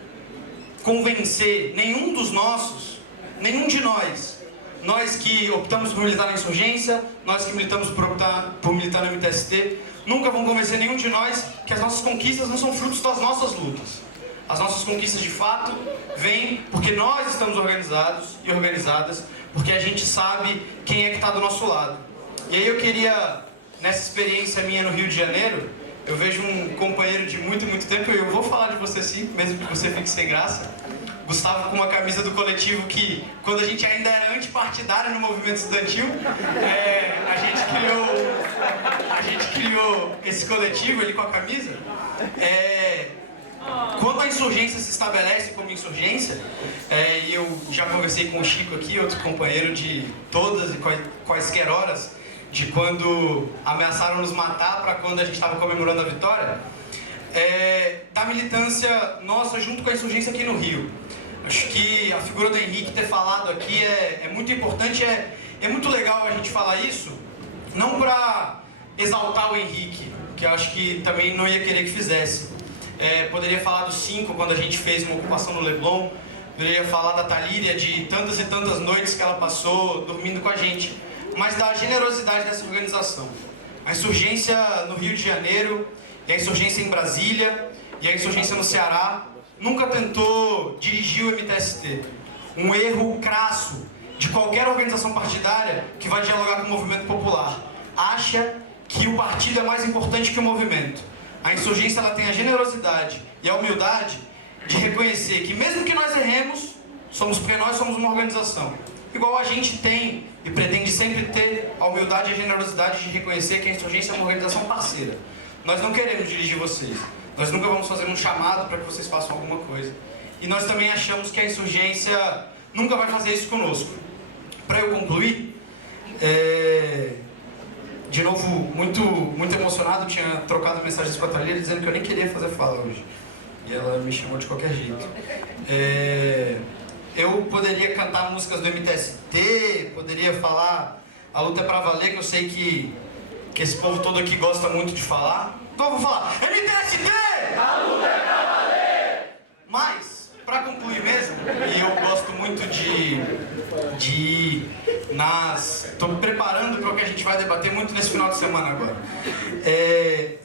convencer nenhum dos nossos, nenhum de nós. Nós que optamos por militar na insurgência, nós que militamos por militar no MTST, nunca vão convencer nenhum de nós que as nossas conquistas não são frutos das nossas lutas. As nossas conquistas de fato vêm porque nós estamos organizados e organizadas, porque a gente sabe quem é que está do nosso lado. E aí eu queria, nessa experiência minha no Rio de Janeiro, eu vejo um companheiro de muito, muito tempo, e eu vou falar de você sim, mesmo que você fique sem graça, Gustavo, com uma camisa do coletivo que, quando a gente ainda era antipartidário no movimento estudantil, a gente criou esse coletivo, ele com a camisa. Quando a insurgência se estabelece como insurgência, e eu já conversei com o Chico aqui, outro companheiro de todas e quaisquer horas, de quando ameaçaram nos matar para quando a gente estava comemorando a vitória, da militância nossa junto com a insurgência aqui no Rio. Acho que a figura do Henrique ter falado aqui é muito importante, é muito legal a gente falar isso, não para exaltar o Henrique, que eu acho que também não ia querer que fizesse. Poderia falar dos 5 quando a gente fez uma ocupação no Leblon, poderia falar da Talíria, de tantas e tantas noites que ela passou dormindo com a gente. mas da generosidade dessa organização. A insurgência no Rio de Janeiro, e a insurgência em Brasília, e a insurgência no Ceará, nunca tentou dirigir o MTST. Um erro crasso de qualquer organização partidária que vai dialogar com o movimento popular. Acha que o partido é mais importante que o movimento. A insurgência ela tem a generosidade e a humildade de reconhecer que mesmo que nós erremos, somos porque nós somos uma organização. Igual a gente tem e pretende sempre ter a humildade e a generosidade de reconhecer que a insurgência é uma organização parceira. Nós não queremos dirigir vocês. Nós nunca vamos fazer um chamado para que vocês façam alguma coisa. E nós também achamos que a insurgência nunca vai fazer isso conosco. Para eu concluir, de novo, muito emocionado, tinha trocado mensagens com a Thalia dizendo que eu nem queria fazer fala hoje. E ela me chamou de qualquer jeito. Eu poderia cantar músicas do MTST, poderia falar a luta é pra valer, que eu sei que esse povo todo aqui gosta muito de falar. Então eu vou falar, MTST! A luta é pra valer! Mas, pra concluir mesmo, e eu gosto muito estou me preparando para o que a gente vai debater muito nesse final de semana agora.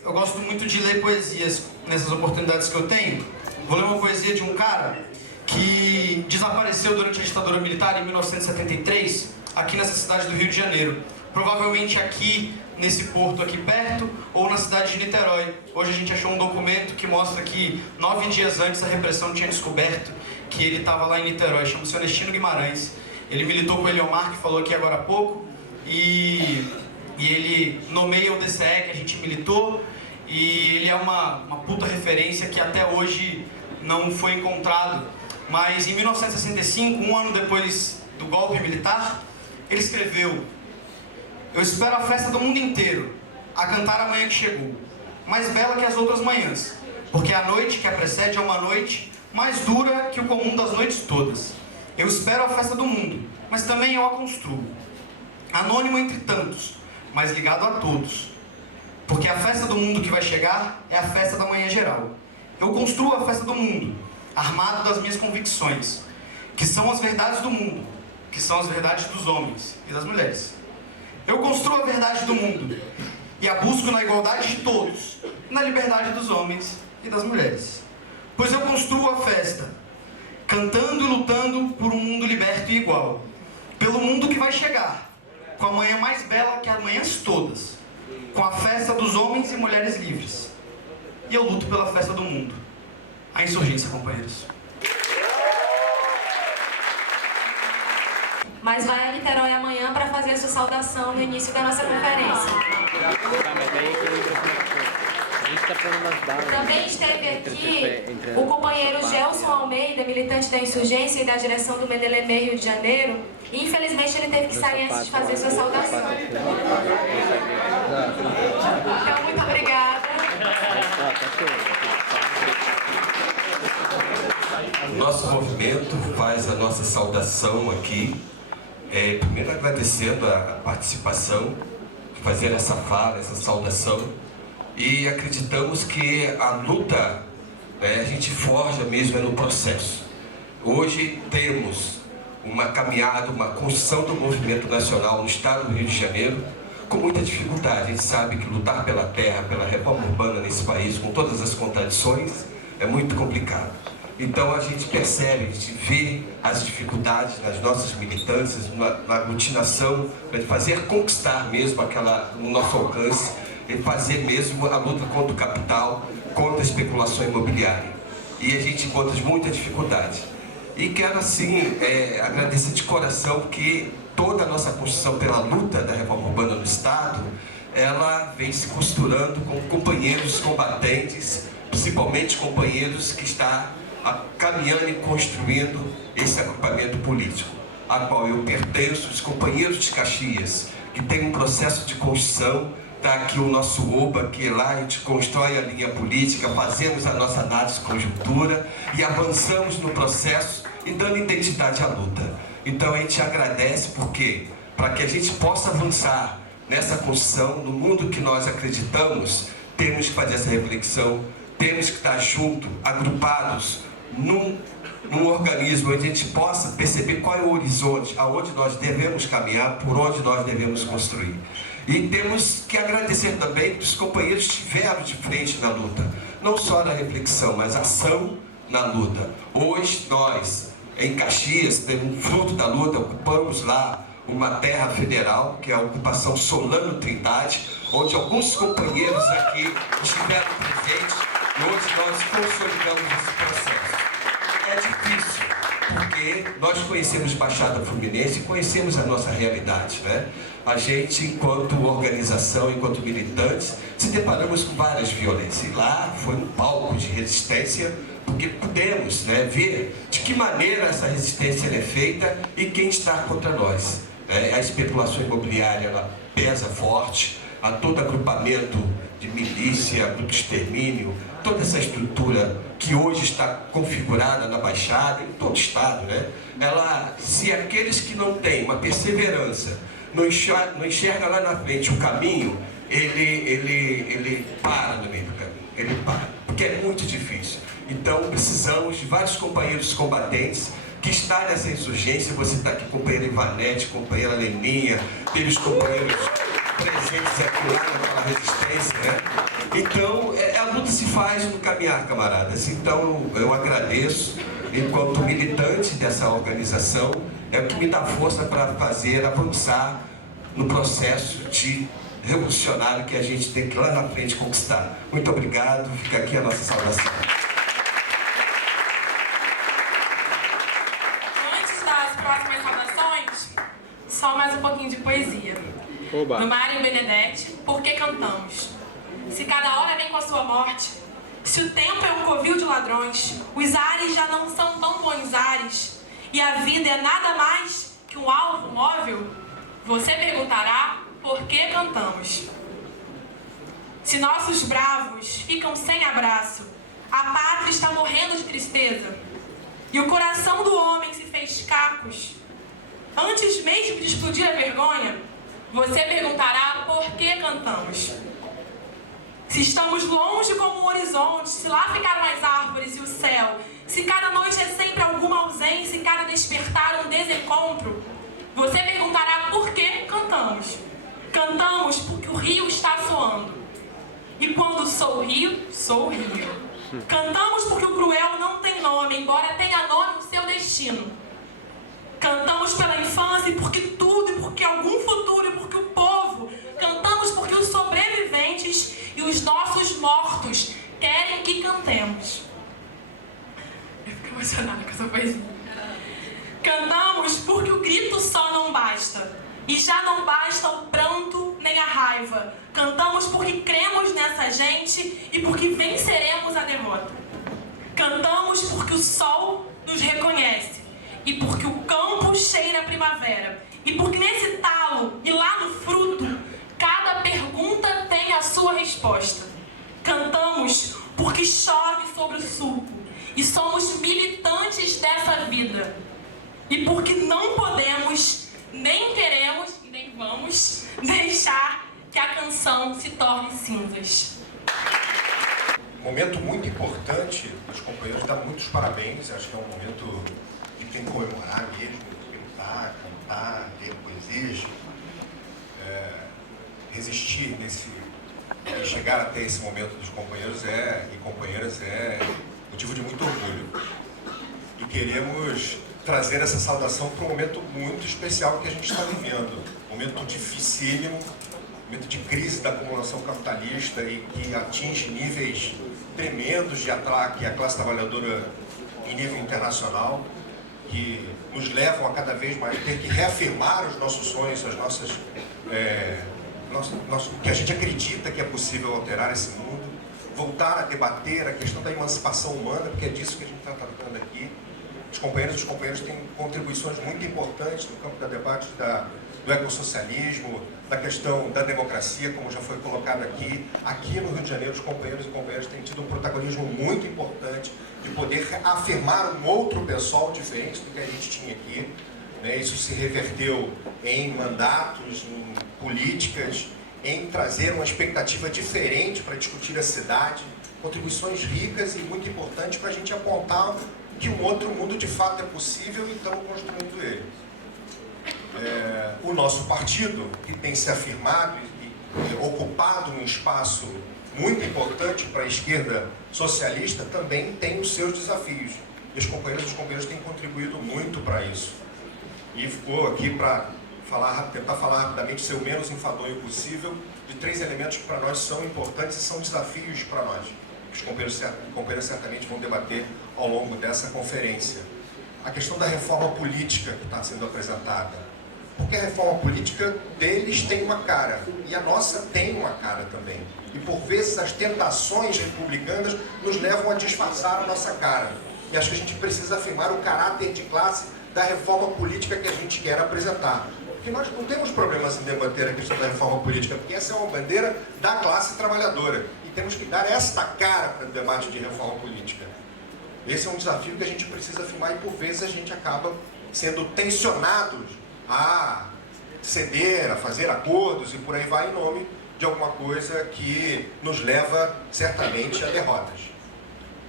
Eu gosto muito de ler poesias nessas oportunidades que eu tenho. Vou ler uma poesia de um cara que desapareceu durante a ditadura militar em 1973, aqui nessa cidade do Rio de Janeiro. Provavelmente aqui, nesse porto aqui perto, ou na cidade de Niterói. Hoje a gente achou um documento que mostra que 9 dias antes a repressão tinha descoberto que ele estava lá em Niterói. Chama-se Onestino Guimarães. Ele militou com o Eliomar, que falou aqui agora há pouco, e ele nomeia o DCE que a gente militou, e ele é uma puta referência que até hoje não foi encontrado. Mas em 1965, um ano depois do golpe militar, ele escreveu: eu espero a festa do mundo inteiro, a cantar a manhã que chegou, mais bela que as outras manhãs, porque a noite que a precede é uma noite mais dura que o comum das noites todas. Eu espero a festa do mundo, mas também eu a construo, anônimo entre tantos, mas ligado a todos, porque a festa do mundo que vai chegar é a festa da manhã geral. Eu construo a festa do mundo, armado das minhas convicções, que são as verdades do mundo, que são as verdades dos homens e das mulheres. Eu construo a verdade do mundo e a busco na igualdade de todos, na liberdade dos homens e das mulheres. Pois eu construo a festa, cantando e lutando por um mundo liberto e igual, pelo mundo que vai chegar, com a manhã mais bela que as manhãs todas, com a festa dos homens e mulheres livres. E eu luto pela festa do mundo, a insurgência, companheiros. Mas vai a Niterói amanhã para fazer a sua saudação no início da nossa conferência. Também esteve aqui o companheiro Gelson Almeida, militante da insurgência e da direção do Mendelemê Rio de Janeiro. E infelizmente ele teve que sair antes de fazer sua saudação. Então, muito obrigada. O nosso movimento faz a nossa saudação aqui, primeiro agradecendo a participação, fazer essa fala, essa saudação, e acreditamos que a luta, a gente forja mesmo no processo. Hoje temos uma caminhada, uma construção do movimento nacional no estado do Rio de Janeiro, com muita dificuldade. A gente sabe que lutar pela terra, pela reforma urbana nesse país, com todas as contradições, é muito complicado. Então a gente percebe, a gente vê as dificuldades nas nossas militâncias, na aglutinação, para fazer conquistar mesmo no nosso alcance, e fazer mesmo a luta contra o capital, contra a especulação imobiliária. E a gente encontra muita dificuldade. E quero assim agradecer de coração que toda a nossa construção pela luta da reforma urbana no Estado, ela vem se costurando com companheiros combatentes, principalmente companheiros que estão caminhando e construindo esse agrupamento político, a qual eu pertenço, os companheiros de Caxias, que tem um processo de construção. Está aqui o nosso OBA, que lá a gente constrói a linha política, fazemos a nossa análise de conjuntura e avançamos no processo e dando identidade à luta. Então a gente agradece porque, para que a gente possa avançar nessa construção, no mundo que nós acreditamos, temos que fazer essa reflexão, temos que estar juntos, agrupados, num num organismo onde a gente possa perceber qual é o horizonte, aonde nós devemos caminhar, por onde nós devemos construir. E temos que agradecer também que os companheiros estiveram de frente na luta, não só na reflexão, mas ação na luta. Hoje nós, em Caxias, um fruto da luta, ocupamos lá uma terra federal, que é a ocupação Solano Trindade, onde alguns companheiros aqui estiveram presentes e onde nós consolidamos esse processo. É difícil, porque nós conhecemos Baixada Fluminense e conhecemos a nossa realidade, né? A gente, enquanto organização, enquanto militantes, se deparamos com várias violências. E lá foi um palco de resistência, porque pudemos, né, ver de que maneira essa resistência é feita e quem está contra nós. A especulação imobiliária, ela pesa forte, há todo agrupamento de milícia, grupo de extermínio, toda essa estrutura que hoje está configurada na Baixada, em todo o estado, né? Se aqueles que não têm uma perseverança, não enxerga lá na frente o caminho, ele para no meio do caminho, ele para, porque é muito difícil. Então precisamos de vários companheiros combatentes que estão nessa insurgência. Você está aqui, companheira Ivanete, companheira Leninha, teve os companheiros presentes aqui lá naquela resistência, né? Então, a luta se faz no caminhar, camaradas. Então, eu agradeço, enquanto militante dessa organização, é o que me dá força para fazer avançar no processo de revolucionário que a gente tem que lá na frente conquistar. Muito obrigado, fica aqui a nossa saudação. Antes das próximas saudações, só mais um pouquinho de poesia. Oba. No Mário Benedetti, por que cantamos? Se cada hora vem com a sua morte, se o tempo é um covil de ladrões, os ares já não são tão bons ares, e a vida é nada mais que um alvo móvel, você perguntará por que cantamos. Se nossos bravos ficam sem abraço, a pátria está morrendo de tristeza, e o coração do homem se fez cacos, antes mesmo de explodir a vergonha, você perguntará por que cantamos. Se estamos longe como um horizonte, se lá ficaram as árvores e o céu, se cada noite é sempre alguma ausência e cada despertar um desencontro, você perguntará por que cantamos. Cantamos porque o rio está soando. E quando sou o rio, sou o rio. Cantamos porque o cruel não tem nome, embora tenha nome o seu destino. Cantamos pela infância e porque tudo, e porque algum futuro, e porque o povo. Cantamos porque os sobreviventes e os nossos mortos querem que cantemos. Eu fico emocionada com essa poesia. Cantamos porque o grito só não basta. E já não basta o pranto nem a raiva. Cantamos porque cremos nessa gente e porque venceremos a derrota. Cantamos porque o sol nos reconhece. E porque o campo cheira a primavera. E porque nesse talo e lá no fruto, cada pergunta tem a sua resposta. Cantamos porque chove sobre o sulco. E somos militantes dessa vida. E porque não podemos, nem queremos, nem vamos deixar que a canção se torne cinzas. Momento muito importante, os companheiros dão muitos parabéns. Acho que é um momento que tem que comemorar mesmo, gritar, cantar, ler poesias, resistir e chegar até esse momento dos companheiros e companheiras é motivo de muito orgulho. E queremos trazer essa saudação para um momento muito especial que a gente está vivendo. Um momento dificílimo, momento de crise da acumulação capitalista e que atinge níveis tremendos de ataque à classe trabalhadora em nível internacional, que nos levam a cada vez mais ter que reafirmar os nossos sonhos, as nossas, que a gente acredita que é possível alterar esse mundo, voltar a debater a questão da emancipação humana, porque é disso que a gente está tratando aqui. Os companheiros têm contribuições muito importantes no campo da debate do ecossocialismo, da questão da democracia, como já foi colocado aqui. Aqui no Rio de Janeiro, os companheiros e companheiras têm tido um protagonismo muito importante de poder afirmar um outro pessoal diferente do que a gente tinha aqui. Né? Isso se reverteu em mandatos, em políticas, em trazer uma expectativa diferente para discutir a cidade. Contribuições ricas e muito importantes para a gente apontar que um outro mundo de fato é possível e estamos construindo ele. O nosso partido, que tem se afirmado e ocupado um espaço muito importante para a esquerda socialista, também tem os seus desafios. E os companheiros têm contribuído muito para isso. E ficou aqui para tentar falar rapidamente, ser o menos enfadonho possível, de 3 elementos que para nós são importantes e são desafios para nós, que os companheiros certamente vão debater ao longo dessa conferência. A questão da reforma política que está sendo apresentada. Porque a reforma política deles tem uma cara, e a nossa tem uma cara também. E por vezes as tentações republicanas nos levam a disfarçar a nossa cara. E acho que a gente precisa afirmar o caráter de classe da reforma política que a gente quer apresentar. Porque nós não temos problemas em debater a questão da reforma política, porque essa é uma bandeira da classe trabalhadora. E temos que dar esta cara para o debate de reforma política. Esse é um desafio que a gente precisa afirmar e por vezes a gente acaba sendo tensionados a ceder, a fazer acordos e por aí vai em nome de alguma coisa que nos leva certamente a derrotas.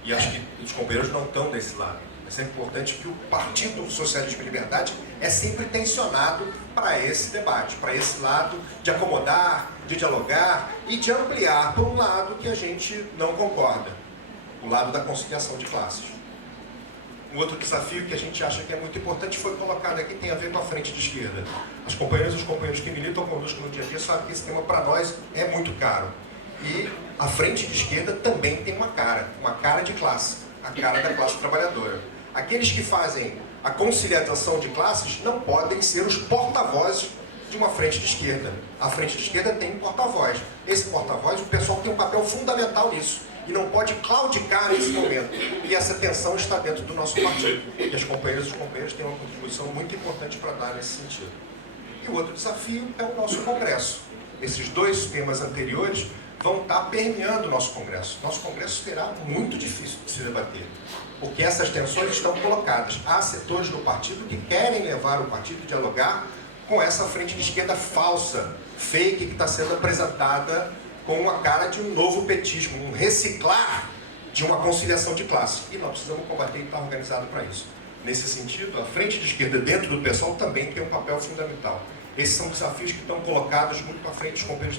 E acho que os companheiros não estão desse lado. É sempre importante que o Partido Socialismo e Liberdade é sempre tensionado para esse debate, para esse lado de acomodar, de dialogar e de ampliar para um lado que a gente não concorda, o lado da conciliação de classes. Um outro desafio que a gente acha que é muito importante foi colocado aqui, tem a ver com a frente de esquerda. As companheiras e os companheiros que militam conosco no dia a dia sabem que esse tema para nós é muito caro. E a frente de esquerda também tem uma cara de classe, a cara da classe trabalhadora. Aqueles que fazem a conciliação de classes não podem ser os porta-vozes de uma frente de esquerda. A frente de esquerda tem um porta-voz. Esse porta-voz, o pessoal tem um papel fundamental nisso. E não pode claudicar nesse momento. E essa tensão está dentro do nosso partido. E as companheiras e os companheiros têm uma contribuição muito importante para dar nesse sentido. E o outro desafio é o nosso Congresso. Esses 2 temas anteriores vão estar permeando o nosso Congresso. Nosso Congresso será muito difícil de se debater, porque essas tensões estão colocadas. Há setores do partido que querem levar o partido a dialogar com essa frente de esquerda falsa, fake, que está sendo apresentada com uma cara de um novo petismo, um reciclar de uma conciliação de classe. E nós precisamos combater e estar organizado para isso. Nesse sentido, a frente de esquerda dentro do PSOL também tem um papel fundamental. Esses são desafios que estão colocados muito para frente. Os companheiros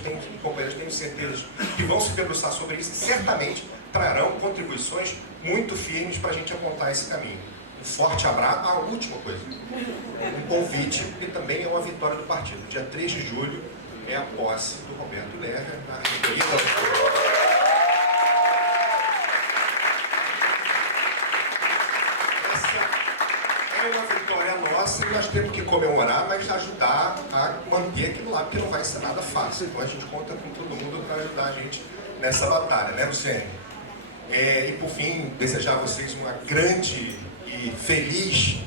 tenho certeza que vão se debruçar sobre isso e certamente trarão contribuições muito firmes para a gente apontar esse caminho. Um forte abraço. A última coisa, um convite, que também é uma vitória do partido. Dia 3 de julho é a posse do Roberto Lerner na reitoria da... É uma vitória nossa e nós temos que comemorar, mas ajudar a manter aquilo lá, porque não vai ser nada fácil. Então a gente conta com todo mundo para ajudar a gente nessa batalha, né, Luciene? E por fim, desejar a vocês uma grande e feliz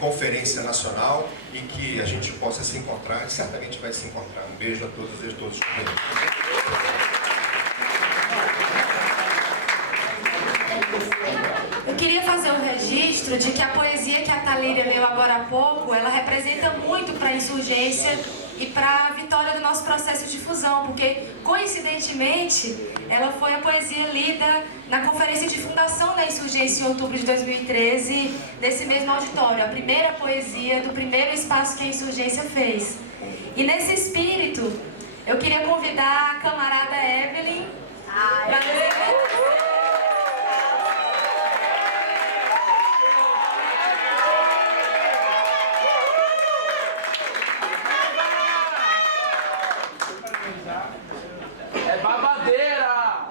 conferência nacional e que a gente possa se encontrar, e certamente vai se encontrar. Um beijo a todas e a todos. Eu queria fazer um registro de que a poesia que a Thalíria leu agora há pouco, ela representa muito para a insurgência e para a vitória do nosso processo de fusão, porque, coincidentemente, ela foi a poesia lida na conferência de fundação da insurgência em outubro de 2013, nesse mesmo auditório, a primeira poesia do primeiro espaço que a insurgência fez. E nesse espírito, eu queria convidar a camarada Evelyn para nos É babadeira!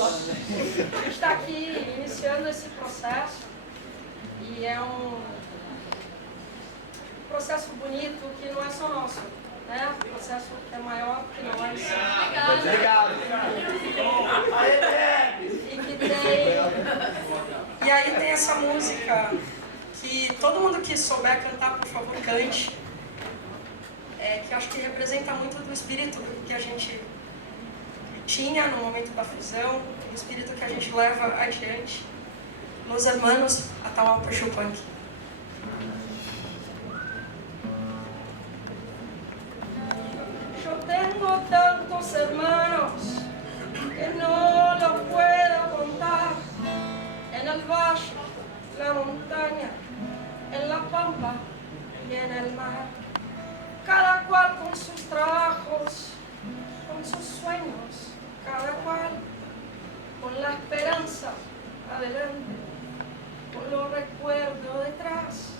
A gente está aqui iniciando esse processo e é um processo bonito que não é só nosso, né? Um processo que é maior que nós. Obrigado! E aí tem essa música que todo mundo que souber cantar, por favor, cante. Que eu acho que representa muito do espírito que a gente tinha no momento da fusão, o espírito que a gente leva adiante. Los hermanos, Atahualpa Yupanqui. tantos hermanos que no los puedo contar. En el valle, la montaña, en la pampa y en el mar. Cada cual con sus trabajos, con sus sueños, cada cual con la esperanza adelante, con los recuerdos detrás.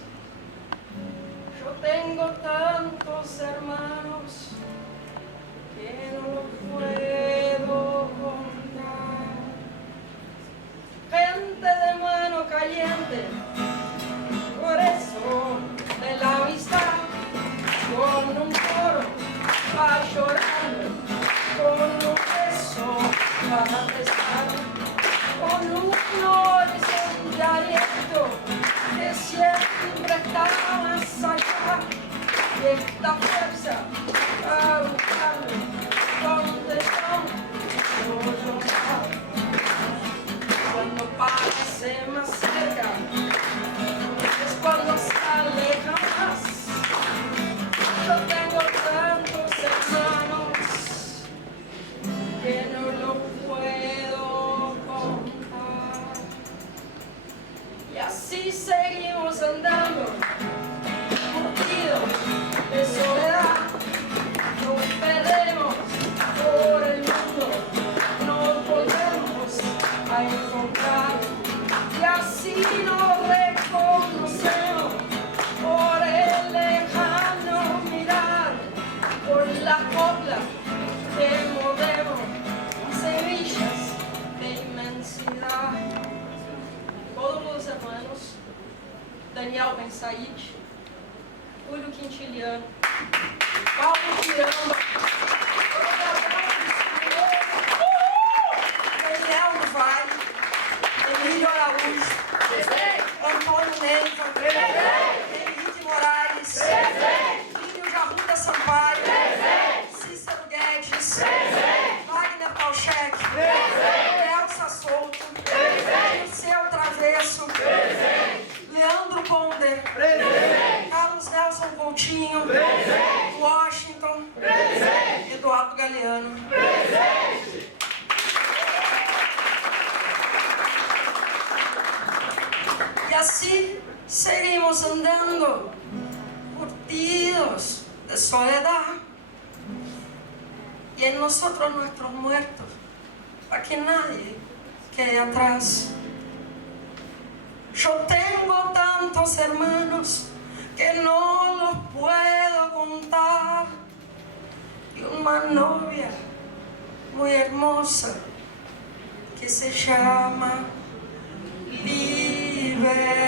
Yo tengo tantos hermanos que no los puedo contar. Gente de mano caliente, por eso de la amistad, con un coro va llorando, con un beso para besar, con un horizonte aliento que siempre está más allá, y esta fuerza va buscando donde son los lados. Cuando parece más cerca, es cuando se aleja más. Yo tengo tantos hermanos que no lo puedo contar. Y así seguimos andando, curtidos de soledad. Nos perdemos por el mundo, nos volvemos a encontrar. Y así nos reconocemos por el lejano mirar, por las coplas que movemos, semillas de inmensidad. Todos los hermanos, Daniel Ben Said, Julio Quintiliano, Paulo Piramba, Daniel do Vale, Emílio Araújo, Antônio Neiva, Henrique Moraes, Lírio Jarruda Sampaio, Cícero Guedes, Wagner Pauchek, Elsa Souto, Dirceu Travesso, Leandro Ponder, Carlos Nelson Coutinho, Washington, Eduardo Galeano. Y así seguimos andando, curtidos de soledad, y en nosotros nuestros muertos, para que nadie quede atrás. Yo tengo tantos hermanos que no los puedo contar, y una novia muy hermosa que se llama Libertad.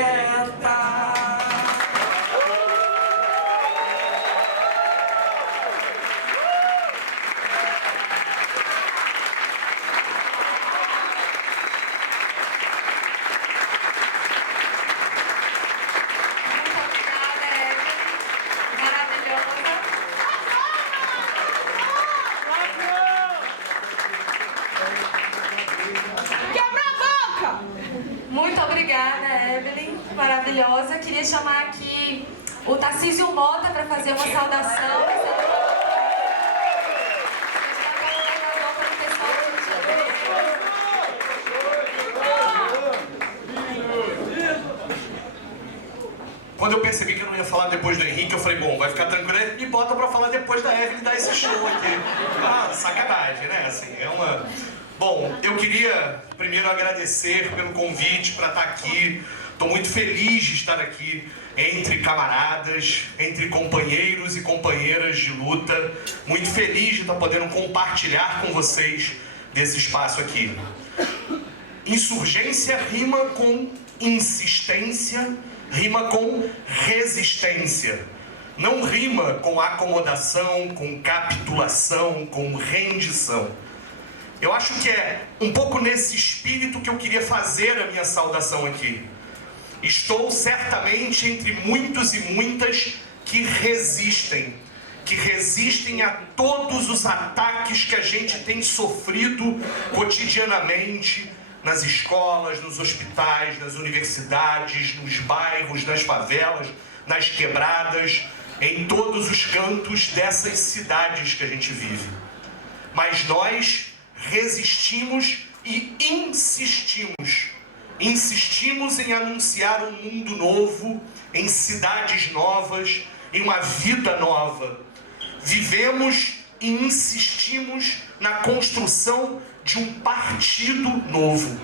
Muito obrigada, Evelyn, maravilhosa. Queria chamar aqui o Tarcísio Mota para fazer uma saudação. Quando eu percebi que eu não ia falar depois do Henrique, eu falei, bom, vai ficar tranquilo, me bota pra falar depois da Evelyn dar esse show aqui. Ah, sacanagem, né? Assim, é uma... Bom, eu queria primeiro agradecer pelo convite para estar aqui. Estou muito feliz de estar aqui entre camaradas, entre companheiros e companheiras de luta. Muito feliz de estar podendo compartilhar com vocês desse espaço aqui. Insurgência rima com insistência, rima com resistência. Não rima com acomodação, com capitulação, com rendição. Eu acho que é um pouco nesse espírito que eu queria fazer a minha saudação aqui. Estou certamente entre muitos e muitas que resistem a todos os ataques que a gente tem sofrido cotidianamente nas escolas, nos hospitais, nas universidades, nos bairros, nas favelas, nas quebradas, em todos os cantos dessas cidades que a gente vive. mas nós resistimos e insistimos. Insistimos em anunciar um mundo novo, em cidades novas, em uma vida nova. Vivemos e insistimos na construção de um partido novo.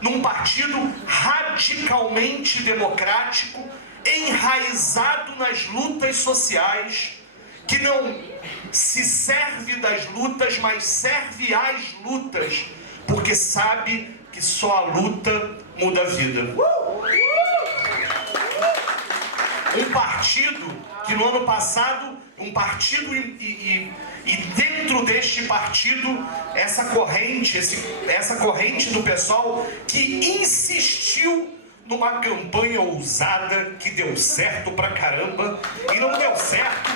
Num partido radicalmente democrático, enraizado nas lutas sociais, que não se serve das lutas, mas serve às lutas, porque sabe que só a luta muda a vida. Um partido que no ano passado, um partido e dentro deste partido, essa corrente do pessoal que insistiu numa campanha ousada que deu certo pra caramba, e não deu certo.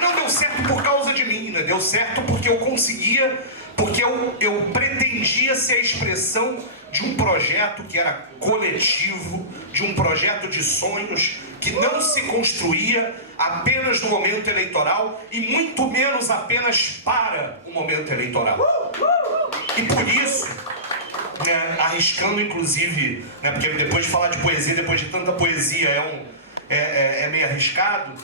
Não deu certo por causa de mim, né? Deu certo porque eu conseguia, porque eu pretendia ser a expressão de um projeto que era coletivo, de um projeto de sonhos que não se construía apenas no momento eleitoral e muito menos apenas para o momento eleitoral. E por isso, né, arriscando inclusive, né, porque depois de falar de poesia, depois de tanta poesia é meio arriscado,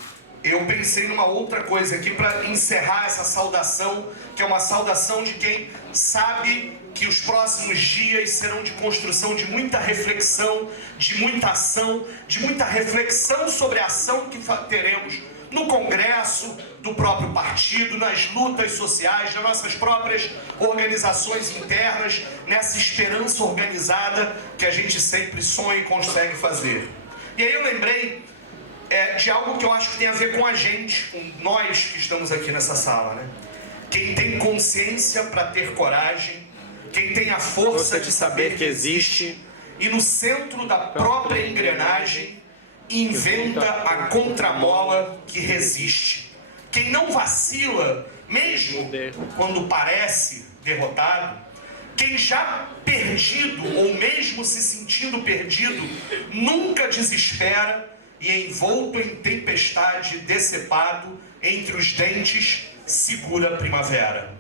eu pensei numa outra coisa aqui para encerrar essa saudação, que é uma saudação de quem sabe que os próximos dias serão de construção de muita reflexão, de muita ação, de muita reflexão sobre a ação que teremos no Congresso, do próprio partido, nas lutas sociais, nas nossas próprias organizações internas, nessa esperança organizada que a gente sempre sonha e consegue fazer. E aí eu lembrei de algo que eu acho que tem a ver com a gente, com nós que estamos aqui nessa sala, né? Quem tem consciência para ter coragem, quem tem a força de saber que existe, e no centro da própria engrenagem, inventa a contramola que resiste. Quem não vacila, mesmo quando parece derrotado, quem já perdido, ou mesmo se sentindo perdido, nunca desespera e envolto em tempestade, decepado, entre os dentes, segura a primavera.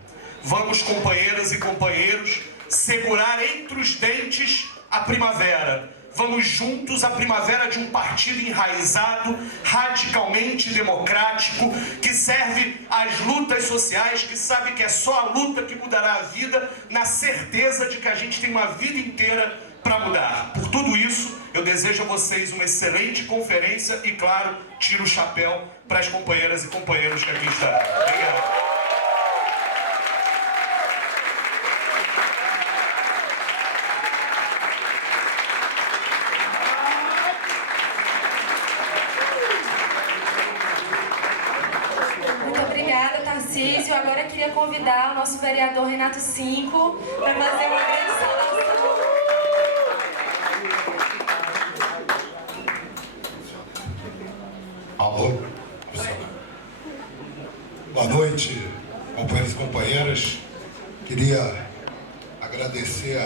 Vamos, companheiras e companheiros, segurar entre os dentes a primavera. Vamos juntos à primavera de um partido enraizado, radicalmente democrático, que serve às lutas sociais, que sabe que é só a luta que mudará a vida, na certeza de que a gente tem uma vida inteira para mudar. Por tudo isso, eu desejo a vocês uma excelente conferência e, claro, tiro o chapéu para as companheiras e companheiros que aqui estão. Obrigado. Tarcísio. Agora eu queria convidar o nosso vereador Renato Cinco para fazer uma grande saudação. Alô? Boa noite, companheiros e companheiras. Queria agradecer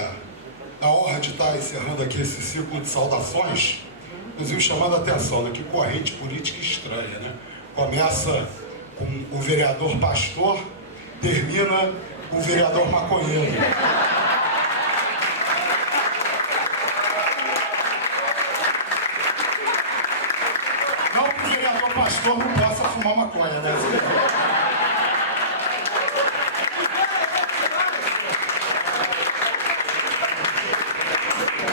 a honra de estar encerrando aqui esse ciclo de saudações, inclusive chamando a atenção, né? Que corrente política estranha, né? Começa com o vereador pastor, termina com o vereador maconheiro. Não que o vereador pastor não possa fumar maconha, né?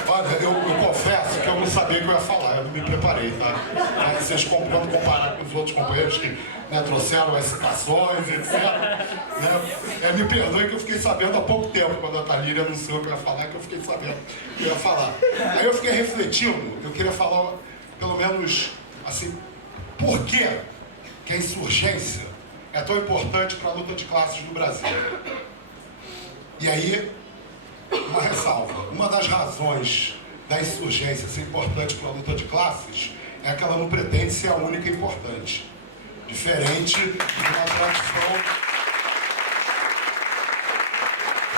Olha, eu confesso que eu não sabia o que eu ia falar, eu não me preparei, tá? Mas vocês quando comparar com os outros companheiros que, né, trouxeram as citações, etc. Né, me perdoe que eu fiquei sabendo há pouco tempo, quando a Thalíria anunciou que eu ia falar, que eu fiquei sabendo que eu ia falar. Aí eu fiquei refletindo, eu queria falar, pelo menos, assim, por que a insurgência é tão importante para a luta de classes no Brasil. E aí, uma ressalva. Uma das razões da insurgência ser importante para a luta de classes é que ela não pretende ser a única importante. Diferente de uma tradição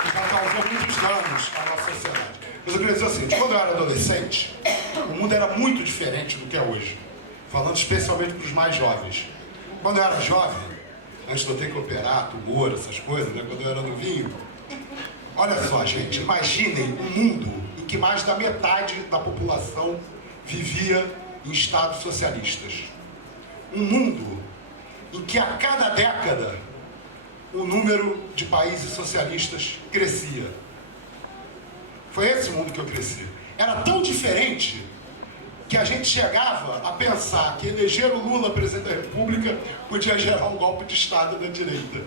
que já causou muitos danos à nossa sociedade. Mas eu queria dizer assim, quando eu era adolescente, o mundo era muito diferente do que é hoje. Falando especialmente para os mais jovens. Quando eu era jovem, antes de eu ter que operar, tumor, essas coisas, né, quando eu era novinho. Olha só, gente, imaginem um mundo em que mais da metade da população vivia em estados socialistas. Um mundo em que a cada década o número de países socialistas crescia. Foi esse mundo que eu cresci. Era tão diferente que a gente chegava a pensar que eleger o Lula presidente da República podia gerar um golpe de Estado da direita.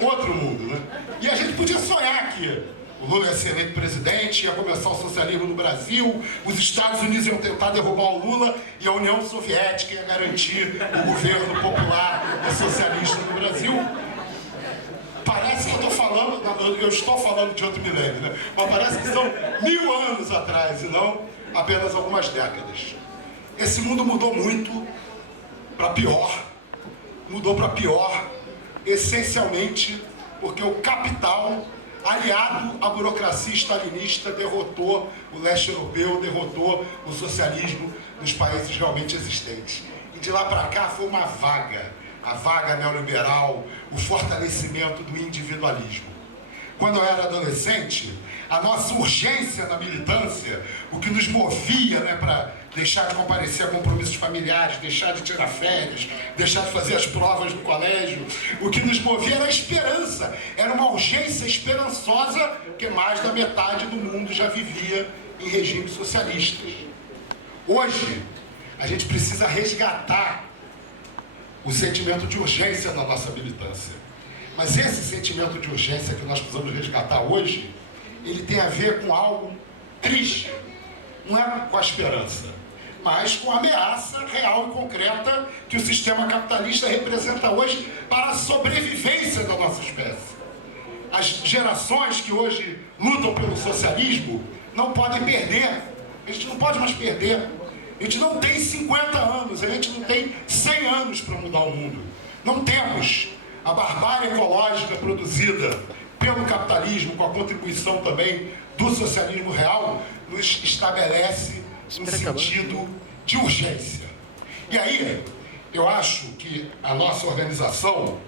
Outro mundo, né? E a gente podia sonhar que o Lula ia ser eleito presidente, ia começar o socialismo no Brasil, os Estados Unidos iam tentar derrubar o Lula e a União Soviética ia garantir o governo popular e socialista no Brasil. Parece que eu estou falando de outro milênio, né? Mas parece que são 1000 anos atrás e não apenas algumas décadas. Esse mundo mudou muito para pior. Mudou para pior, essencialmente porque o capital, aliado à burocracia stalinista, derrotou o leste europeu, derrotou o socialismo nos países realmente existentes. E de lá para cá foi uma vaga. A vaga neoliberal, o fortalecimento do individualismo. Quando eu era adolescente, a nossa urgência na militância, o que nos movia, né, para deixar de comparecer a compromissos familiares, deixar de tirar férias, deixar de fazer as provas no colégio, o que nos movia era a esperança. Era uma urgência esperançosa, que mais da metade do mundo já vivia em regimes socialistas. Hoje, a gente precisa resgatar o sentimento de urgência na nossa militância. Mas esse sentimento de urgência que nós precisamos resgatar hoje, ele tem a ver com algo triste. Não é com a esperança, mas com a ameaça real e concreta que o sistema capitalista representa hoje para a sobrevivência da nossa espécie. As gerações que hoje lutam pelo socialismo não podem perder. A gente não pode mais perder. A gente não tem 50 anos, a gente não tem 100 anos para mudar o mundo. Não temos. A barbárie ecológica produzida pelo capitalismo, com a contribuição também do socialismo real, nos estabelece um sentido de urgência. E aí, eu acho que a nossa organização,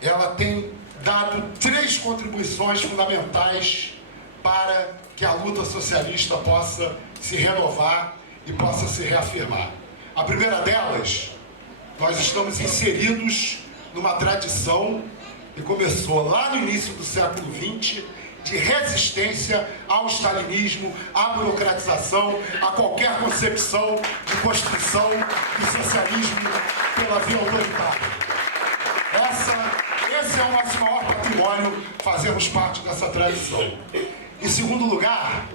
ela tem dado 3 contribuições fundamentais para que a luta socialista possa se renovar e possa se reafirmar. A primeira delas, nós estamos inseridos numa tradição que começou lá no início do século XX, de resistência ao stalinismo, à burocratização, a qualquer concepção de construção do socialismo pela via autoritária. Esse é o nosso maior patrimônio, fazemos parte dessa tradição. Em segundo lugar,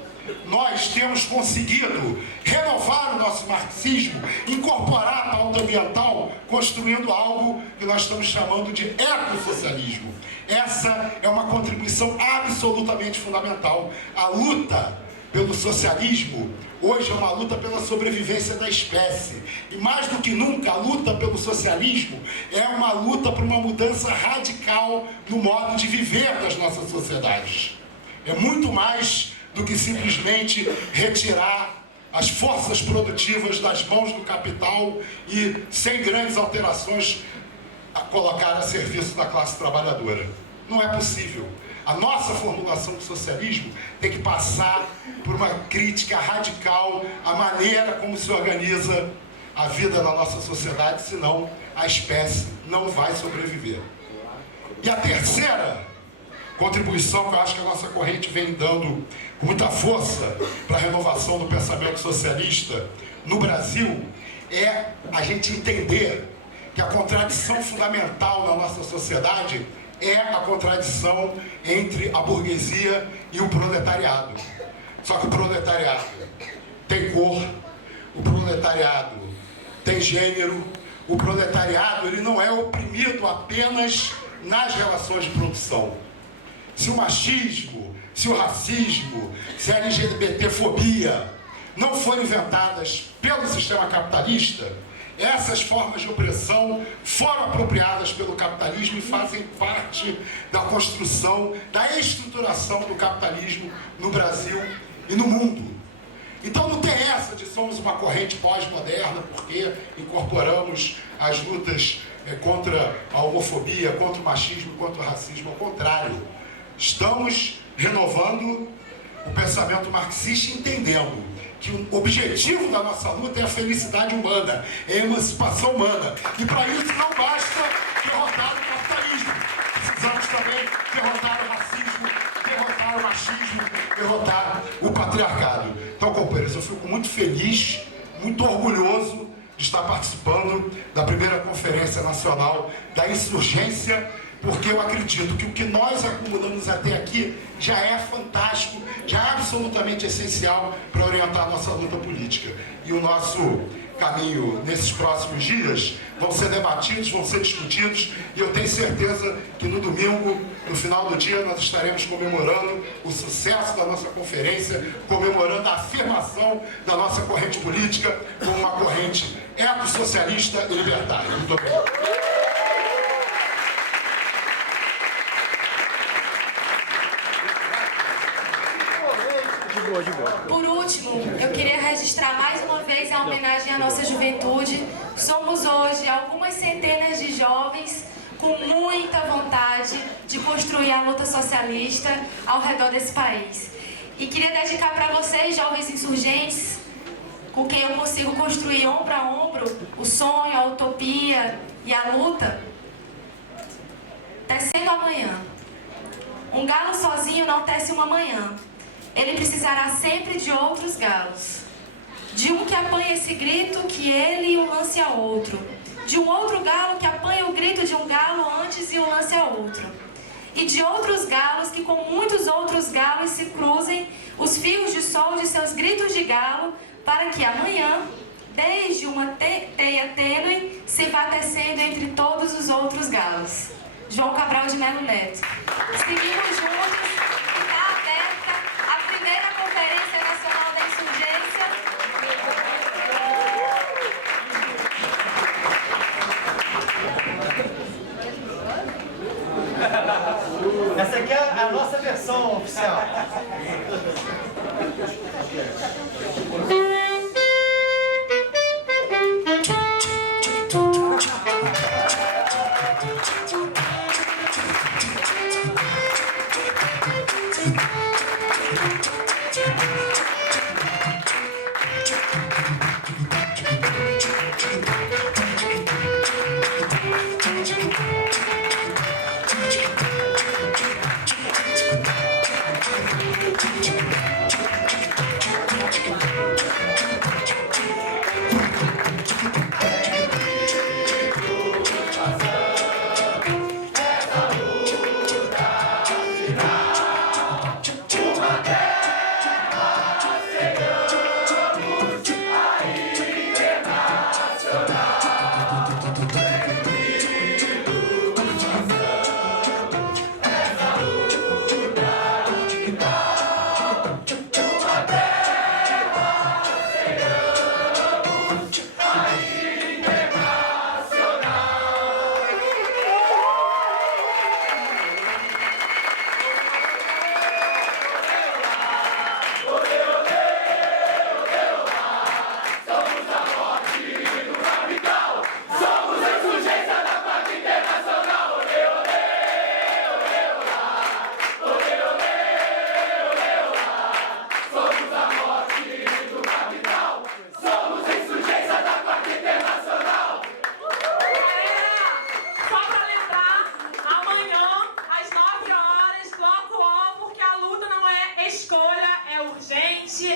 nós temos conseguido renovar o nosso marxismo, incorporar a pauta ambiental, construindo algo que nós estamos chamando de ecossocialismo. Essa é uma contribuição absolutamente fundamental. A luta pelo socialismo hoje é uma luta pela sobrevivência da espécie. E mais do que nunca, a luta pelo socialismo é uma luta por uma mudança radical no modo de viver das nossas sociedades. É muito mais do que simplesmente retirar as forças produtivas das mãos do capital e, sem grandes alterações, a colocar a serviço da classe trabalhadora. Não é possível. A nossa formulação do socialismo tem que passar por uma crítica radical à maneira como se organiza a vida na nossa sociedade, senão a espécie não vai sobreviver. E a terceira contribuição que eu acho que a nossa corrente vem dando com muita força para a renovação do pensamento socialista no Brasil é a gente entender que a contradição fundamental na nossa sociedade é a contradição entre a burguesia e o proletariado. Só que o proletariado tem cor, o proletariado tem gênero, o proletariado ele não é oprimido apenas nas relações de produção. Se o machismo, se o racismo, se a LGBTfobia não forem inventadas pelo sistema capitalista, essas formas de opressão foram apropriadas pelo capitalismo e fazem parte da construção, da estruturação do capitalismo no Brasil e no mundo. Então não tem essa de somos uma corrente pós-moderna porque incorporamos as lutas contra a homofobia, contra o machismo, contra o racismo. Ao contrário, estamos renovando o pensamento marxista, entendendo que o objetivo da nossa luta é a felicidade humana, é a emancipação humana. E para isso não basta derrotar o capitalismo. Precisamos também derrotar o racismo, derrotar o machismo, derrotar o patriarcado. Então, companheiros, eu fico muito feliz, muito orgulhoso de estar participando da primeira Conferência Nacional da Insurgência, porque eu acredito que o que nós acumulamos até aqui já é fantástico, já é absolutamente essencial para orientar a nossa luta política. E o nosso caminho nesses próximos dias vão ser debatidos, vão ser discutidos, e eu tenho certeza que no domingo, no final do dia, nós estaremos comemorando o sucesso da nossa conferência, comemorando a afirmação da nossa corrente política como uma corrente ecossocialista e libertária. Muito obrigado. Por último, eu queria registrar mais uma vez a homenagem à nossa juventude. Somos hoje algumas centenas de jovens com muita vontade de construir a luta socialista ao redor desse país. E queria dedicar para vocês, jovens insurgentes, com quem eu consigo construir ombro a ombro o sonho, a utopia e a luta, tecendo amanhã. Um galo sozinho não tece uma manhã. Ele precisará sempre de outros galos. De um que apanha esse grito que ele o lance a outro. De um outro galo que apanha o grito de um galo antes e o lance a outro. E de outros galos que com muitos outros galos se cruzem os fios de sol de seus gritos de galo, para que amanhã, desde uma teia tênue, se vá tecendo entre todos os outros galos. João Cabral de Melo Neto. Seguimos juntos, e está aberta a primeira Conferência Nacional da Insurgência. Essa aqui é a nossa versão oficial.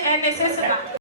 É necessidade.